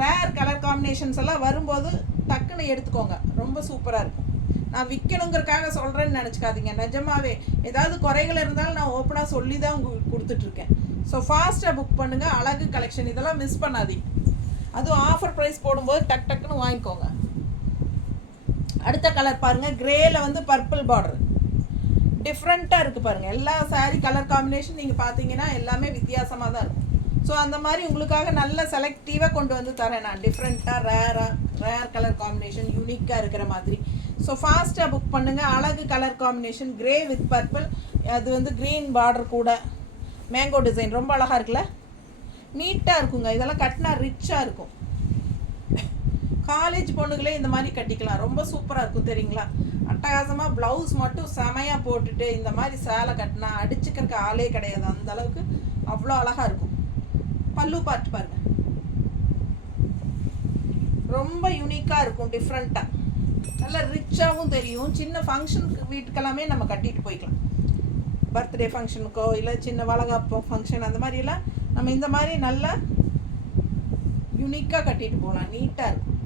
ரேர் கலர் காம்பினேஷன்ஸ் எல்லாம் வரும்போது டக்குன்னு எடுத்துக்கோங்க, ரொம்ப சூப்பராக இருக்கும். நான் விற்கணுங்கிறக்காக சொல்கிறேன்னு நினச்சிக்காதீங்க, நிஜமாவே ஏதாவது குறைகள் இருந்தாலும் நான் ஓப்பனாக சொல்லி தான் உங்களுக்கு கொடுத்துட்ருக்கேன். ஸோ ஃபாஸ்ட்டாக புக் பண்ணுங்கள். அழகு கலெக்ஷன் இதெல்லாம் மிஸ் பண்ணாதீங்க. அதுவும் ஆஃபர் ப்ரைஸ் போடும்போது டக் டக்குன்னு வாங்கிக்கோங்க. அடுத்த கலர் பாருங்கள், கிரேயில் வந்து பர்பிள் பார்டர் டிஃப்ரெண்ட்டாக இருக்குது பாருங்கள். எல்லா சாரீ கலர் காம்பினேஷன் நீங்கள் பார்த்தீங்கன்னா எல்லாமே வித்தியாசமாக தான் இருக்கும். ஸோ அந்த மாதிரி உங்களுக்காக நல்ல செலக்டிவாக கொண்டு வந்து தரேன் நான், டிஃப்ரெண்ட்டாக ரேர் கலர் காம்பினேஷன் யூனிக்காக இருக்கிற மாதிரி. ஸோ ஃபாஸ்ட்டாக புக் பண்ணுங்கள். அழகு colour combination grey with purple, அது வந்து க்ரீன் பார்டர் கூட மேங்கோ டிசைன் ரொம்ப அழகாக இருக்குல்ல, நீட்டாக இருக்குங்க. இதெல்லாம் கட்டினா ரிச்சாக இருக்கும். காலேஜ் பொண்ணுகளே இந்த மாதிரி கட்டிக்கலாம், ரொம்ப சூப்பராக இருக்கும் தெரியுங்களா. அட்டகாசமாக ப்ளவுஸ் மட்டும் செமையாக போட்டுட்டு இந்த மாதிரி சேலை கட்டினா அடிச்சுக்கிறக்கு ஆளே கிடையாது, அந்த அளவுக்கு அவ்வளோ அழகாக இருக்கும். பல்லு பார்த்து பாருங்க, ரொம்ப யூனிக்காக இருக்கும், டிஃப்ரெண்ட்டாக நல்லா ரிச்சாகவும் தெரியும். சின்ன ஃபங்க்ஷனுக்கு வீட்டுக்கெல்லாமே நம்ம கட்டிட்டு போய்க்கலாம், பர்த்டே ஃபங்க்ஷனுக்கோ இல்லை சின்ன வளகாப்பு ஃபங்க்ஷன் அந்த மாதிரிலாம் நம்ம இந்த மாதிரி நல்லா யூனிக்காக கட்டிட்டு போகலாம், நீட்டாக இருக்கும்.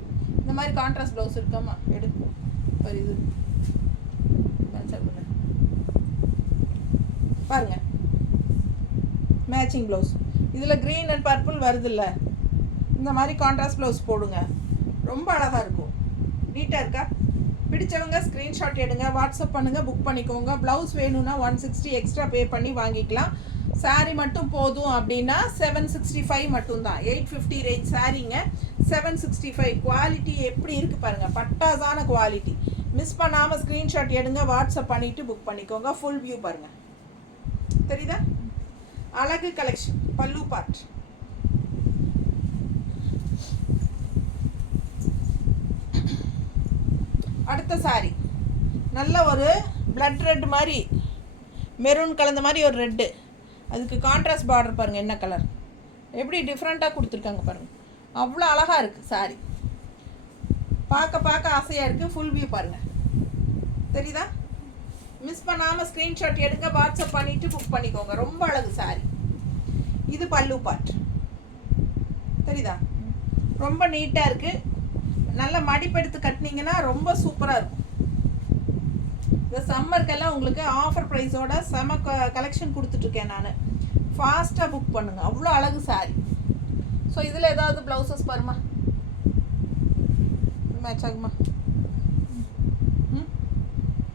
இந்த மாதிரி கான்ட்ராஸ்ட் ப்ளவுஸ் இருக்காமா எடுக்கும் ஒரு இது பாருங்க, மேட்சிங் ப்ளவுஸ் இதில் க்ரீன் அண்ட் பர்பிள் வருதில்ல, இந்த மாதிரி கான்ட்ராஸ்ட் ப்ளவுஸ் போடுங்க, ரொம்ப அழகாக இருக்கும், நீட்டாக இருக்கா. பிடிச்சவங்க ஸ்க்ரீன்ஷாட் எடுங்க, வாட்ஸ்அப் பண்ணுங்கள், புக் பண்ணிக்கோங்க. ப்ளவுஸ் வேணும்னா 160 எக்ஸ்ட்ரா பே பண்ணி வாங்கிக்கலாம். சாரீ மட்டும் போதும் அப்படின்னா 765 மட்டும்தான். 850 ரேஞ்ச் சாரீங்க 765. குவாலிட்டி எப்படி இருக்குது பாருங்கள், பட்டாசான குவாலிட்டி. மிஸ் பண்ணாமல் ஸ்க்ரீன்ஷாட் எடுங்க, வாட்ஸ்அப் பண்ணிவிட்டு புக் பண்ணிக்கோங்க. ஃபுல் வியூ பாருங்கள், தெரியுதா. அழகு கலெக்ஷன் பல்லு பார்ட். அடுத்த சாரி நல்ல ஒரு பிளட் ரெட் மாதிரி, மெரூன் கலந்த மாதிரி ஒரு ரெட்டு, அதுக்கு கான்ட்ராஸ்ட் பார்டர் பாருங்கள் என்ன கலர், எப்படி டிஃப்ரெண்ட்டாக கொடுத்துருக்காங்க பாருங்கள், அவ்வளோ அழகாக இருக்குது சாரி, பார்க்க பார்க்க ஆசையாக இருக்குது. ஃபுல் வியூ பாருங்கள், தெரியுதா. மிஸ் பண்ணாமல் ஸ்க்ரீன்ஷாட் எடுங்க, வாட்ஸ்அப் பண்ணிவிட்டு புக் பண்ணிக்கோங்க. ரொம்ப அழகு சாரி. இது பல்லு பார்ட், தெரியுதா, ரொம்ப நீட்டாக இருக்குது. நல்லா மடிப்பெடுத்து கட்டினீங்கன்னா ரொம்ப சூப்பராக இருக்கும். இந்த சம்மருக்கெல்லாம் உங்களுக்கு ஆஃபர் ப்ரைஸோட செம கலெக்ஷன் கொடுத்துட்ருக்கேன் நான். ஃபாஸ்ட்டாக புக் பண்ணுங்கள், அவ்வளோ அழகு சாரி. ஸோ இதில் ஏதாவது ப்ளவுசஸ் பாருமா, மேட்ச் ஆகுமா,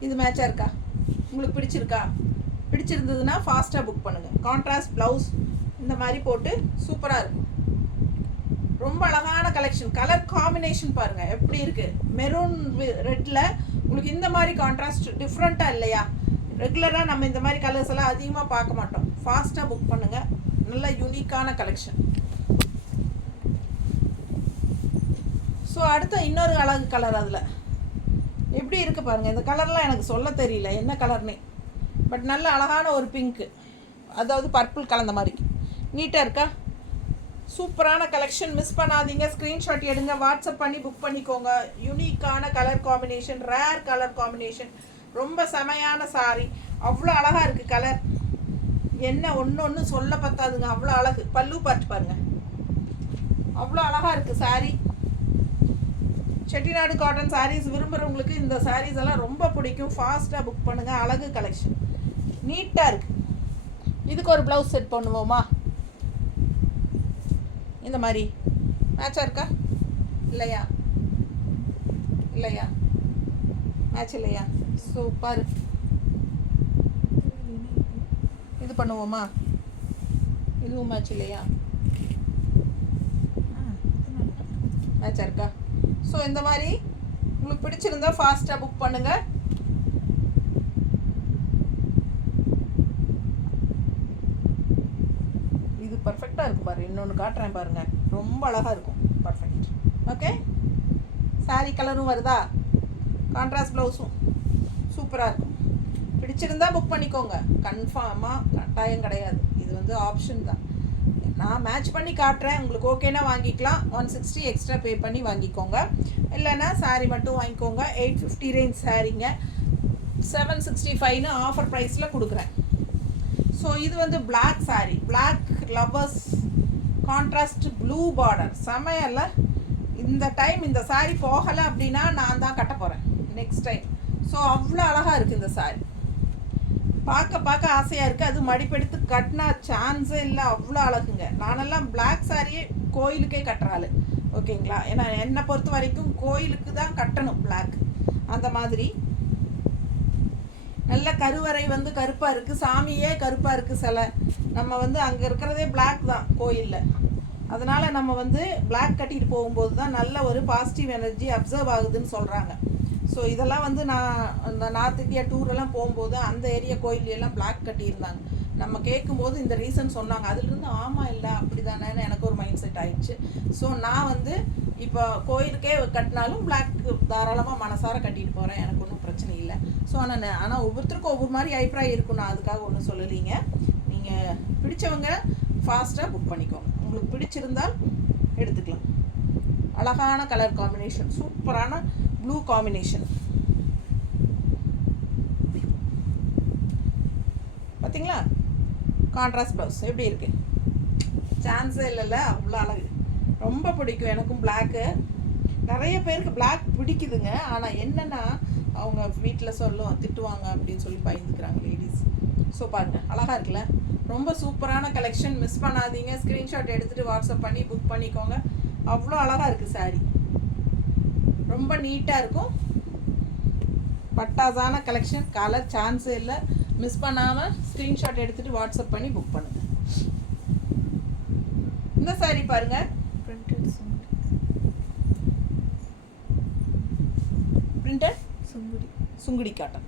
இது மேட்சாக இருக்கா, உங்களுக்கு பிடிச்சிருக்கா, பிடிச்சிருந்ததுன்னா ஃபாஸ்ட்டாக புக் பண்ணுங்கள். கான்ட்ராஸ்ட் ப்ளவுஸ் இந்த மாதிரி போட்டு சூப்பராக இருக்கும், ரொம்ப அழகான கலெக்ஷன். கலர் காம்பினேஷன் பாருங்கள் எப்படி இருக்குது, மெரூன் ரெட்டில் உங்களுக்கு இந்த மாதிரி கான்ட்ராஸ்ட் டிஃப்ரெண்ட்டாக இல்லையா. ரெகுலராக நம்ம இந்த மாதிரி கலர்ஸ் எல்லாம் அதிகமாக பார்க்க மாட்டோம். ஃபாஸ்ட்டாக புக் பண்ணுங்கள், நல்ல யூனிக்கான கலெக்ஷன். ஸோ அடுத்த இன்னொரு அழகு கலர், அதில் எப்படி இருக்குது பாருங்கள். இந்த கலர்லாம் எனக்கு சொல்ல தெரியல என்ன கலர்னே, பட் நல்ல அழகான ஒரு பிங்க்கு, அதாவது பர்பிள் கலந்த மாதிரி நீட்டாக இருக்கா. சூப்பரான கலெக்ஷன், மிஸ் பண்ணாதீங்க. ஸ்க்ரீன்ஷாட் எடுங்க, வாட்ஸ்அப் பண்ணி புக் பண்ணிக்கோங்க. யூனிக்கான colour combination, rare colour combination, ரொம்ப செமையான சாரி, அவ்வளோ அழகாக இருக்குது கலர். என்ன ஒன்று சொல்ல பத்தாதுங்க, அவ்வளோ அழகு. பல்லு பார்த்து பாருங்கள், அவ்வளோ அழகாக இருக்குது சாரி. செட்டிநாடு காட்டன் சாரீஸ் விரும்புகிறவங்களுக்கு இந்த சாரீஸ் எல்லாம் ரொம்ப பிடிக்கும். ஃபாஸ்ட்டாக புக் பண்ணுங்கள். அழகு கலெக்ஷன், நீட்டாக இருக்குது. இதுக்கு ஒரு ப்ளவுஸ் செட் பண்ணுவோமா, இந்த மாதிரி மேட்சாக இருக்கா இல்லையா, இல்லையா மேட்ச் இல்லையா, சூப்பர். இது பண்ணுவோமா, இதுவும் மேட்ச் இல்லையா, மேட்சாக இருக்கா. ஸோ இந்த மாதிரி உங்களுக்கு பிடிச்சிருந்தா ஃபாஸ்ட்டாக புக் பண்ணுங்கள். இது பர்ஃபெக்டாக இருக்கும் பாரு, இன்னொன்று காட்டுறேன் பாருங்கள். ரொம்ப அழகாக இருக்கும். பர்ஃபெக்ட். ஓகே, சாரீ கலரும் வருதா, கான்ட்ராஸ்ட் ப்ளவுஸும் சூப்பராக இருக்கும். பிடிச்சிருந்தா புக் பண்ணிக்கோங்க. கன்ஃபார்மாக கட்டாயம் கிடையாது, இது வந்து ஆப்ஷன் தான். நான் மேட்ச் பண்ணி காட்டுறேன், உங்களுக்கு ஓகேனா வாங்கிக்கலாம். 160 எக்ஸ்ட்ரா பே பண்ணி வாங்கிக்கோங்க. இல்லைன்னா சாரீ மட்டும் வாங்கிக்கோங்க. 850 ரேஞ்ச் சாரீங்க, 765ன்னு ஆஃபர் ப்ரைஸில் கொடுக்குறேன். ஸோ இது வந்து black sari, black lovers contrast blue border, செமையல்ல. இந்த டைம் இந்த சாரீ போகலை அப்படின்னா நான் தான் கட்ட போகிறேன் நெக்ஸ்ட் டைம். ஸோ அவ்வளோ அழகாக இருக்குது இந்த சாரீ, பார்க்க ஆசையாக இருக்குது. அது மடிப்பெடுத்து கட்டினா சான்ஸே இல்லை, அவ்வளோ அழகுங்க. நானெல்லாம் பிளாக் சாரியே கோயிலுக்கே கட்டுறாள், ஓகேங்களா? ஏன்னா என்னை பொறுத்த வரைக்கும் கோயிலுக்கு தான் கட்டணும் பிளாக். அந்த மாதிரி நல்ல கருவறை வந்து கருப்பாக இருக்குது, சாமியே கருப்பாக இருக்குது சிலை. நம்ம வந்து அங்கே இருக்கிறதே பிளாக் தான் கோயிலில். அதனால் நம்ம வந்து பிளாக் கட்டிட்டு போகும்போது தான் நல்ல ஒரு பாசிட்டிவ் எனர்ஜி அப்சர்வ் ஆகுதுன்னு சொல்கிறாங்க. ஸோ இதெல்லாம் வந்து நான் அந்த நார்த் இந்தியா டூரெல்லாம் போகும்போது அந்த ஏரியா கோயிலெல்லாம் பிளாக் கட்டியிருந்தாங்க. நம்ம கேட்கும்போது இந்த ரீசன் சொன்னாங்க. அதுலேருந்து ஆமாம் இல்லை அப்படி தானேன்னு எனக்கு ஒரு மைண்ட் செட் ஆயிடுச்சு. ஸோ நான் வந்து இப்போ கோயிலுக்கே கட்டினாலும் பிளாக் தாராளமாக மனசார கட்டிட்டு போகிறேன், எனக்கு ஒன்றும் பிரச்சனை இல்லை. ஸோ ஆனால் ஒவ்வொருத்தருக்கும் ஒவ்வொரு மாதிரி அபிப்பிராயம் இருக்கும், நான் அதுக்காக ஒன்றும் சொல்லலைங்க. நீங்கள் பிடிச்சவங்க ஃபாஸ்ட்டாக புக் பண்ணிக்கோங்க. உங்களுக்கு பிடிச்சிருந்தால் எடுத்துக்கலாம். அழகான கலர் காம்பினேஷன், சூப்பரான ப்ளூ காம்பினேஷன் பார்த்தீங்களா? கான்ட்ராஸ்ட் ப்ளவுஸ் எப்படி இருக்குது, சான்ஸே இல்லைல்ல, அவ்வளோ அழகு. ரொம்ப பிடிக்கும் எனக்கும் பிளாக்கு. நிறைய பேருக்கு பிளாக் பிடிக்குதுங்க. ஆனால் என்னென்னா அவங்க வீட்டில் திட்டுவாங்க அப்படின்னு சொல்லி பயந்துக்கிறாங்க லேடிஸ். ஸோ பாருங்கள், அழகாக இருக்குல்ல, ரொம்ப சூப்பரான கலெக்ஷன். மிஸ் பண்ணாதீங்க. ஸ்க்ரீன்ஷாட் எடுத்துகிட்டு வாட்ஸ்அப் பண்ணி புக் பண்ணிக்கோங்க. அவ்வளோ அழகாக இருக்குது சாரீ, ரொம்ப நீட்டாக இருக்கும். பட்டாசான கலெக்ஷன், கலர் சான்ஸே இல்லை. மிஸ் பண்ணாமல் ஸ்க்ரீன்ஷாட் எடுத்துகிட்டு வாட்ஸ்அப் பண்ணி புக் பண்ணுங்கள். இந்த சாரீ பாருங்கள், பிரிண்டட் சுங்குடி காட்டன்.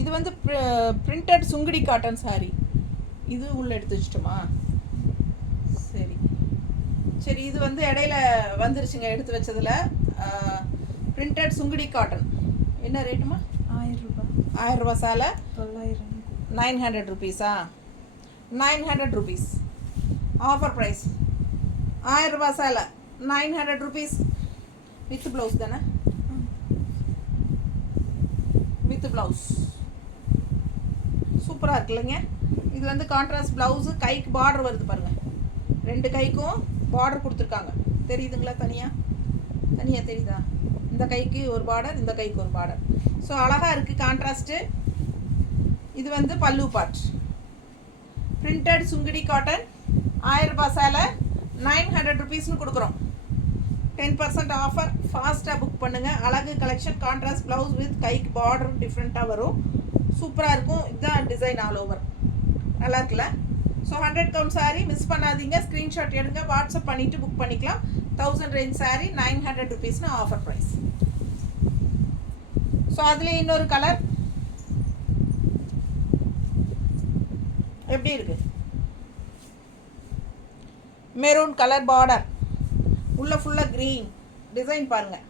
இது வந்து பிரிண்டட் சுங்குடி காட்டன் சாரீ. இது உள்ளே எடுத்து வச்சிட்டோமா? சரி, இது வந்து இடையில வந்துருச்சுங்க எடுத்து வச்சதில். பிரிண்டட் சுங்குடி காட்டன் என்ன ரேட்டுமா? 1000 ரூபா. 1000 ரூபா சாலை 900 ருபீஸா? 900 ருபீஸ் ஆஃபர் ப்ரைஸ். 1000 ரூபா சாலை 900 ருபீஸ் வித் ப்ளவுஸ் தானே? வித் ப்ளவுஸ் சூப்பராக இருக்குல்லங்க. இது வந்து கான்ட்ராஸ்ட் ப்ளவுஸு, கைக்கு பார்டர் வருது பாருங்கள். 2 கைக்கும் பார்டர் கொடுத்துருக்காங்க, தெரியுதுங்களா? தனியாக தெரியுதா? இந்த கைக்கு ஒரு பார்டர், இந்த கைக்கு ஒரு பார்டர். ஸோ அழகாக இருக்குது கான்ட்ராஸ்ட்டு. இது வந்து பல்லு பார்ட். பிரிண்டட் சுங்குடி காட்டன் 1000 ரூபா சேலை 900 ருபீஸ்னு கொடுக்குறோம். 10% ஆஃபர். ஃபாஸ்ட்டாக புக் பண்ணுங்கள். அழகு கலெக்ஷன், கான்ட்ராஸ்ட் ப்ளவுஸ் வித் கைக்கு பார்டர் டிஃப்ரெண்ட்டாக வரும், சூப்பராக இருக்கும். இதுதான் டிசைன் ஆல் ஓவர், நல்லா இருக்குல்ல? ஸோ 100 கவுண்ட் சாரீ மிஸ் பண்ணாதீங்க. ஸ்க்ரீன்ஷாட் எடுங்க, வாட்ஸ்அப் பண்ணிவிட்டு புக் பண்ணிக்கலாம். 1000 ரேஞ்ச் சாரீ 900 ருபீஸ்னு ஆஃபர் ப்ரைஸ். ஸோ அதுலேயே இன்னொரு கலர் எப்படி இருக்கு? மெரூன் கலர் பார்டர், உள்ள ஃபுல்லாக க்ரீன் டிசைன் பாருங்கள்.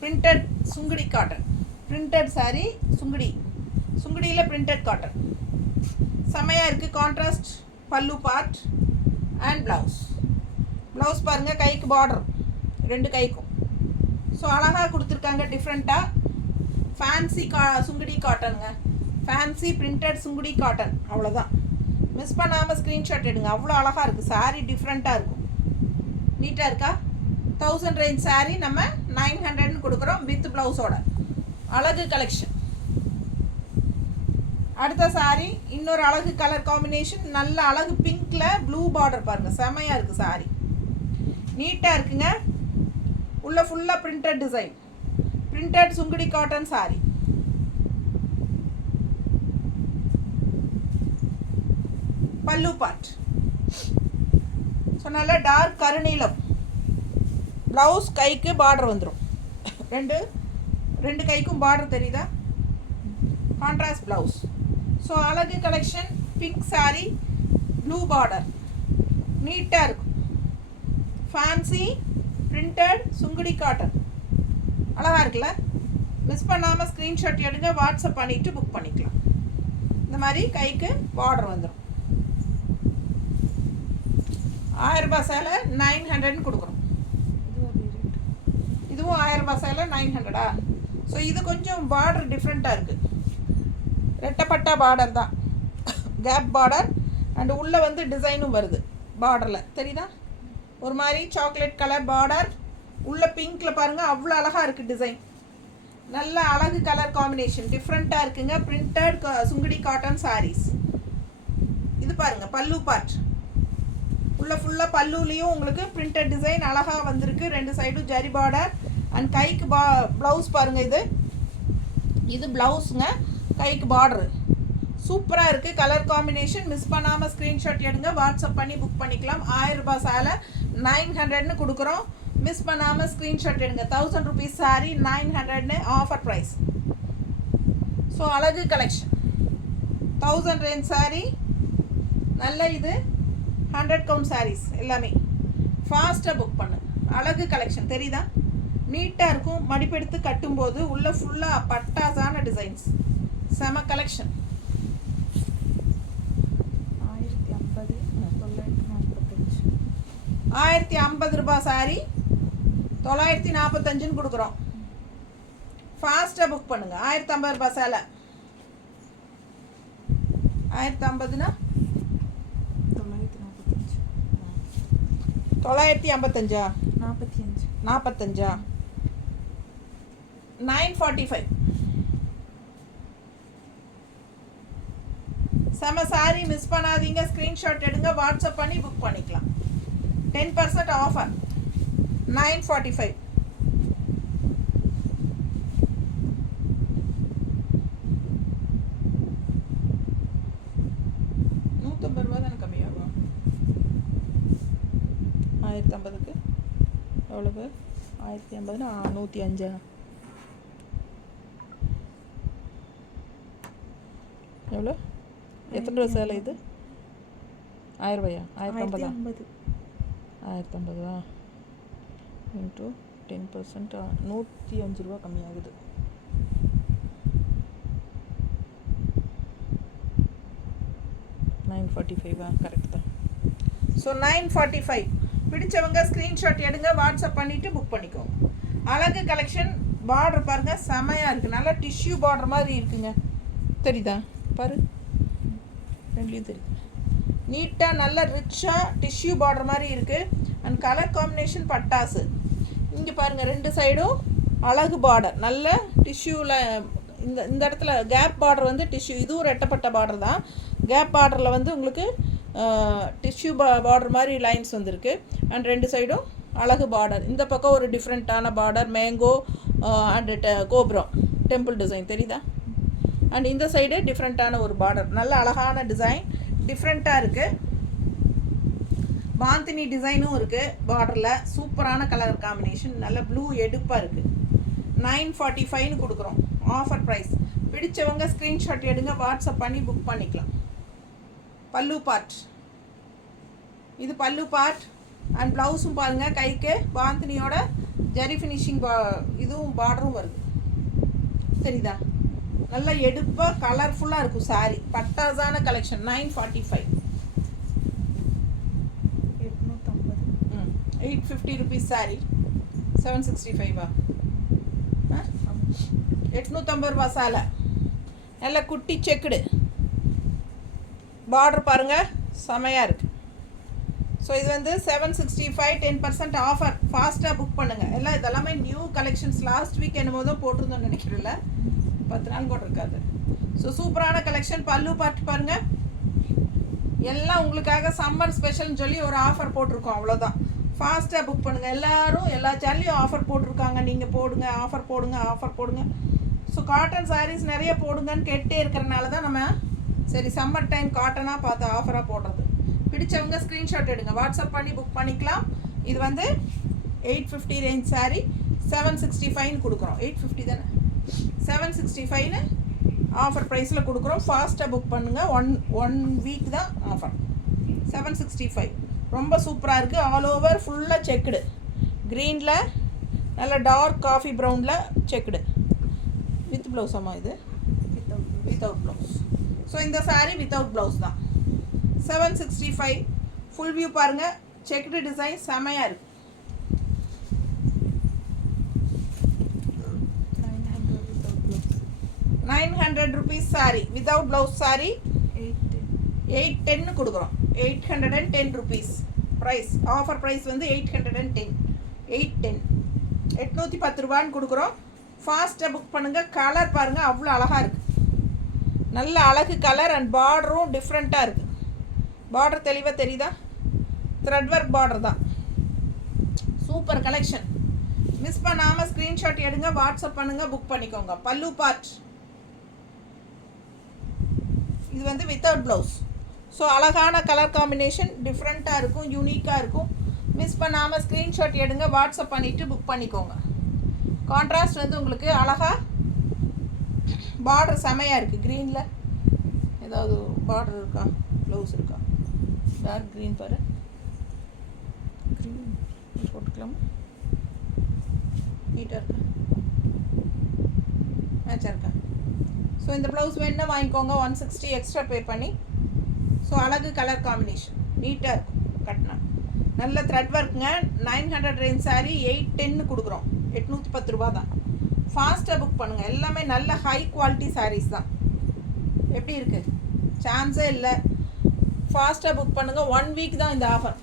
Printed Sungudi cotton, printed sari சுங்குடியில் பிரிண்டட் காட்டன் செமையாக இருக்குது. கான்ட்ராஸ்ட் பல்லு பார்ட் அண்ட் ப்ளவுஸ் பாருங்கள், கைக்கு பார்டர் 2 கைக்கும். ஸோ அழகாக கொடுத்துருக்காங்க டிஃப்ரெண்ட்டாக. ஃபேன்சி சுங்குடி காட்டனுங்க, ஃபேன்சி பிரிண்டட் சுங்குடி காட்டன். அவ்வளோதான், மிஸ் பண்ணாமல் ஸ்க்ரீன்ஷாட் எடுங்க. அவ்வளோ அழகாக இருக்குது சாரீ, டிஃப்ரெண்ட்டாக இருக்கும், நீட்டாக இருக்கா? 1000 ரேஞ்ச் சாரீ நம்ம 900ன்னு கொடுக்குறோம் வித் ப்ளவுஸோட. அழகு கலெக்ஷன். அடுத்த சாரீ இன்னொரு அழகு கலர் காம்பினேஷன், நல்ல அழகு பிங்க்கில் ப்ளூ பார்டர் பாருங்கள், செமையாக இருக்குது சாரீ, நீட்டாக இருக்குங்க. உள்ள ஃபுல்லாக printed design, printed Sungudi cotton sari. பல்லு பார்ட். ஸோ நல்லா டார்க் கருநீலம். ப்ளவுஸ் கைக்கு பார்டர் வந்துடும், ரெண்டு கைக்கும் பார்டர் தெரியுதா? Contrast blouse. ஸோ அழகு collection, pink sari blue border, நீட்டாக இருக்கும். Fancy printed Sungudi cotton. அழகாக இருக்குல்ல? மிஸ் பண்ணாமல் ஸ்க்ரீன்ஷாட் எடுங்க, வாட்ஸ்அப் பண்ணிவிட்டு புக் பண்ணிக்கலாம். இந்த மாதிரி கைக்கு பார்டர் வந்துடும். 1000 ரூபாய் சேலை 900 கொடுக்குறோம். இதுவும் 1000 ரூபாய் சேலை 900. ஸோ இது கொஞ்சம் பார்டர் டிஃப்ரெண்ட்டாக இருக்குது. ரெட்டப்பட்டா பார்டர் தான், கேப் பார்டர். அண்டு உள்ளே வந்து டிசைனும் வருது பார்டரில், தெரியுதா? ஒரு மாதிரி சாக்லேட் கலர் பார்டர், உள்ளே பிங்க்கில் பாருங்கள், அவ்வளோ அழகாக இருக்குது டிசைன். நல்ல அழகு கலர் காம்பினேஷன், டிஃப்ரெண்ட்டாக இருக்குங்க. Printed Sungudi cotton saris. இது பாருங்கள் பல்லு பார்ட், உள்ளே ஃபுல்லாக பல்லுலேயும் உங்களுக்கு பிரிண்டட் டிசைன் அழகாக வந்திருக்கு. 2 சைடும் ஜரி பார்டர். அண்ட் கைக்கு ப்ளவுஸ் பாருங்கள், இது ப்ளவுஸுங்க, கைக்கு பார்டரு சூப்பராக இருக்குது. கலர் காம்பினேஷன் மிஸ் பண்ணாமல் ஸ்க்ரீன்ஷாட் எடுங்க, வாட்ஸ்அப் பண்ணி புக் பண்ணிக்கலாம். 1000 ரூபாய் சேலை 900ன்னு கொடுக்குறோம். மிஸ் பண்ணாமல் ஸ்க்ரீன்ஷாட் எடுங்க. 1000 rupees சாரீ 900ன்னு ஆஃபர் ப்ரைஸ். ஸோ அழகு கலெக்ஷன் 1000 ரேஞ்ச் சாரீ. நல்ல இது 100 count சாரீஸ் எல்லாமே. ஃபாஸ்ட்டாக புக் பண்ணு. அழகு கலெக்ஷன் தெரியுதா? நீட்டாக இருக்கும். மடிப்பெடுத்து கட்டும்போது உள்ள ஃபுல்லாக பட்டாசான டிசைன்ஸ். செம கலெக்ஷன். 1050 ரூபாய் சாரீ 945ன்னு கொடுக்குறோம். ஃபாஸ்ட்டாக புக் பண்ணுங்கள். 1050 ரூபாய் சேலை. 1050னா 955 45 945. செம சாரி மிஸ் பண்ணாதீங்க. ஸ்க்ரீன்ஷாட் எடுங்க, வாட்ஸ்அப் பண்ணி புக் பண்ணிக்கலாம். 10% ஆஃபர். 945. ₹150 தானே கம்மியாகும். 1050க்கு எவ்வளவு? 1050னா 105. எவ்வளோ? எத்தனை ரூபா சேலை இது? 1000 ரூபாயா? 1050. 1050 இன்ட்டு 10% 105 ரூபா கம்மியாகுது. $945. கரெக்ட் தான். ஸோ 945 பிடிச்சவங்க ஸ்க்ரீன்ஷாட் எடுங்க, வாட்ஸ்அப் பண்ணிவிட்டு புக் பண்ணிக்கோங்க. அழகு கலெக்ஷன். பார்டர் பாருங்கள், செமையாக இருக்குது. நல்லா டிஷ்யூ பார்டர் மாதிரி இருக்குங்க. தெரியுதா? பாரு, ரெண்டுலேயும் தெரியுது. நீட்டாக நல்ல ரிச்சாக டிஷ்யூ பார்டர் மாதிரி இருக்குது. அண்ட் கலர் காம்பினேஷன் பட்டாசு. இங்கே பாருங்கள், 2 சைடும் அழகு பார்டர். நல்ல டிஷ்யூவில் இந்த இடத்துல கேப் பார்டர் வந்து டிஷ்யூ. இதுவும் ரெட்டப்பட்ட பார்டர் தான். கேப் பார்டரில் வந்து உங்களுக்கு டிஷ்யூ பார்டர் மாதிரி லைன்ஸ் வந்திருக்கு. அண்ட் 2 சைடும் அழகு பார்டர். இந்த பக்கம் ஒரு டிஃப்ரெண்ட்டான border, mango and cobra temple design தெரியுதா? அண்ட் இந்த சைடு டிஃப்ரெண்ட்டான ஒரு பார்டர். நல்ல அழகான டிசைன், டிஃப்ரெண்ட்டாக இருக்குது. பாந்தினி டிசைனும் இருக்குது பார்டரில். சூப்பரான கலர் காம்பினேஷன். நல்ல ப்ளூ எடுப்பாக இருக்குது. 945ன்னு கொடுக்குறோம். Offer price. பிடிச்சவங்க ஸ்க்ரீன்ஷாட் எடுங்க, வாட்ஸ்அப் பண்ணி புக் பண்ணிக்கலாம். பல்லு பார்ட். இது பல்லு பார்ட். அண்ட் ப்ளவுஸும் பாருங்கள், கைக்கு பாந்தினியோட ஜரி ஃபினிஷிங் இதுவும் பார்டரும் வருது. தெரியுதா? நல்லா எடுப்பாக கலர்ஃபுல்லாக இருக்கும் சாரீ. பட்டாசான கலெக்ஷன். 945. 850 rupees சாரீ 765. 850 ரூபா சேலை. நல்ல குட்டி செக்குடு பார்டர் பாருங்கள், செமையாக இருக்குது. ஸோ இது வந்து 765. 10% ஆஃபர். ஃபாஸ்ட்டாக புக் பண்ணுங்கள். எல்லாம் இதெல்லாமே நியூ கலெக்ஷன்ஸ். லாஸ்ட் வீக் என்னமோ தான் போட்டிருந்தோன்னு நினைக்கிறேன்ல, 10 நாள் கூட இருக்காது. ஸோ சூப்பரான கலெக்ஷன். பல்லு பார்த்து பாருங்கள். எல்லாம் உங்களுக்காக சம்மர் ஸ்பெஷல்னு சொல்லி ஒரு ஆஃபர் போட்டிருக்கோம், அவ்வளோதான். ஃபாஸ்ட்டாக புக் பண்ணுங்கள். எல்லோரும் எல்லா சேனல்லையும் ஆஃபர் போட்டிருக்காங்க. நீங்கள் போடுங்க, ஆஃபர் போடுங்க, ஆஃபர் போடுங்க. ஸோ காட்டன் சாரீஸ் நிறைய போடுங்கன்னு கேட்டே இருக்கிறனால தான் நம்ம சரி சம்மர் டைம் காட்டனாக பார்த்து ஆஃபராக போடுறது. பிடிச்சவங்க ஸ்க்ரீன்ஷாட் எடுங்க, வாட்ஸ்அப் பண்ணி புக் பண்ணிக்கலாம். இது வந்து 850 ரேஞ்ச் சாரீ 765ன்னு கொடுக்குறோம். 850 தானே, 765ன்னு ஆஃபர் ப்ரைஸில் கொடுக்குறோம். ஃபாஸ்ட்டாக புக் பண்ணுங்கள். ஒன் வீக் தான் ஆஃபர். 765. ரொம்ப சூப்பராக இருக்குது. ஆல் ஓவர் ஃபுல்லாக செக்குடு, க்ரீனில் நல்ல டார்க் காஃபி ப்ரௌனில் செக்குடு வித் ப்ளவுஸாம்மா இது வித்தவுட் ப்ளவுஸ். ஸோ இந்த சாரீ வித்தவுட் ப்ளவுஸ் தான். 765 ஃபுல் வியூ பாருங்கள். செக்குடு டிசைன் செமையாக இருக்குது. 900 rupees sari without blouse sari 810 கொடுக்குறோம். 810 rupees ப்ரைஸ். ஆஃபர் ப்ரைஸ் வந்து 810. 810 ரூபான்னு கொடுக்குறோம். ஃபாஸ்ட்டாக புக் பண்ணுங்கள். கலர் பாருங்கள், அவ்வளோ அழகாக இருக்குது. நல்ல அழகு கலர் அண்ட் பார்டரும் டிஃப்ரெண்ட்டாக இருக்குது. பார்டர் தெளிவாக தெரியுதா? த்ரெட் ஒர்க் பார்டர் தான். Super collection. மிஸ் பண்ணாமல் ஸ்க்ரீன்ஷாட் எடுங்க, வாட்ஸ்அப் பண்ணுங்கள், புக் பண்ணிக்கோங்க. பல்லு பார்ட் இது வந்து வித்தவுட் ப்ளவுஸ். ஸோ அழகான கலர் காம்பினேஷன், டிஃப்ரெண்ட்டாக இருக்கும், யூனிக்காக இருக்கும். மிஸ் பண்ணாமல் ஸ்க்ரீன்ஷாட் எடுங்க, வாட்ஸ்அப் பண்ணிவிட்டு புக் பண்ணிக்கோங்க. கான்ட்ராஸ்ட் வந்து உங்களுக்கு அழகாக பார்டர் செமையாக இருக்குது. க்ரீனில் ஏதாவது பார்டர் இருக்கா, ப்ளவுஸ் இருக்கா? டார்க் க்ரீன் பாரு, க்ரீன் போட்டுக்கலாமா? நீட்டாக இருக்கா, மேட்சாக இருக்கா? ஸோ இந்த ப்ளவுஸ் வேணுன்னா வாங்கிக்கோங்க. 160 எக்ஸ்ட்ரா பே பண்ணி. ஸோ அழகு கலர் காம்பினேஷன், நீட்டாக இருக்கும். கட்டினா நல்ல த்ரெட் ஒர்க்குங்க. 900 ரேஞ்ச் சாரீ 810 கொடுக்குறோம். 810 ரூபா தான். ஃபாஸ்ட்டாக புக் பண்ணுங்கள். எல்லாமே நல்ல ஹை குவாலிட்டி சாரீஸ் தான். எப்படி இருக்குது? சான்ஸே இல்லை. ஃபாஸ்ட்டாக புக் பண்ணுங்கள். 1 வீக் தான் இந்த ஆஃபர்.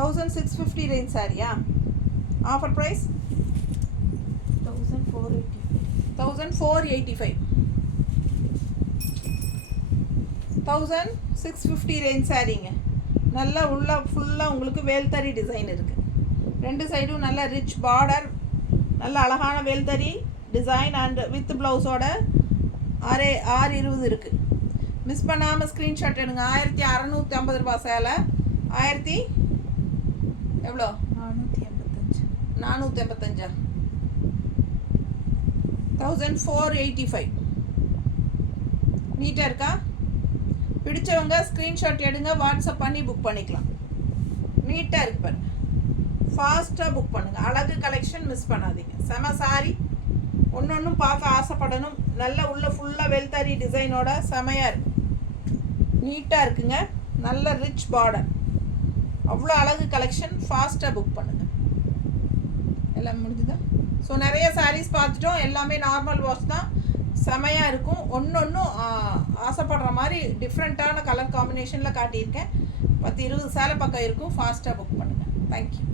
1650 ரேஞ்ச் சாரியா? Offer price 1485. 1650 ரேஞ்ச் சாரீங்க. நல்லா உள்ள ஃபுல்லாக உங்களுக்கு வேல்தறி டிசைன் இருக்குது. 2 சைடும் நல்ல ரிச் பார்டர், நல்ல அழகான வேல்தறி டிசைன் அண்ட் வித் ப்ளவுஸோட 620 இருக்குது. மிஸ் பண்ணாமல் ஸ்க்ரீன்ஷாட் எடுங்க. 1650 ரூபா சேலை. 1000 எவ்வளோ? 485. 1485. நீட்டாக இருக்கா? பிடிச்சவங்க ஸ்க்ரீன்ஷாட் எடுங்க, வாட்ஸ்அப் பண்ணி புக் பண்ணிக்கலாம். நீட்டாக இருக்கு பாருங்க. ஃபாஸ்ட்டாக புக் பண்ணுங்கள். அழகு கலெக்ஷன் மிஸ் பண்ணாதீங்க. செம சாரி, ஒன்று ஒன்றும் பார்க்க ஆசைப்படணும். நல்ல உள்ள ஃபுல்லாக வெல்தாரி டிசைனோட செமையாக இருக்கு. நீட்டாக இருக்குங்க. நல்ல ரிச் பார்டர், அவ்வளோ அழகு கலெக்ஷன். ஃபாஸ்ட்டாக புக் பண்ணுங்கள். எல்லாம் முடிஞ்சுதா? ஸோ நிறைய சாரீஸ் பார்த்துட்டோம். எல்லாமே நார்மல் வாஷ் தான். செமையாக இருக்கும். ஒன்று ஒன்றும் ஆசைப்படுற மாதிரி டிஃப்ரெண்ட்டான கலர் காம்பினேஷனில் காட்டியிருக்கேன். 10-20 சேலை பக்கம் இருக்கும். ஃபாஸ்ட்டாக புக் பண்ணுங்கள். தேங்க்யூ.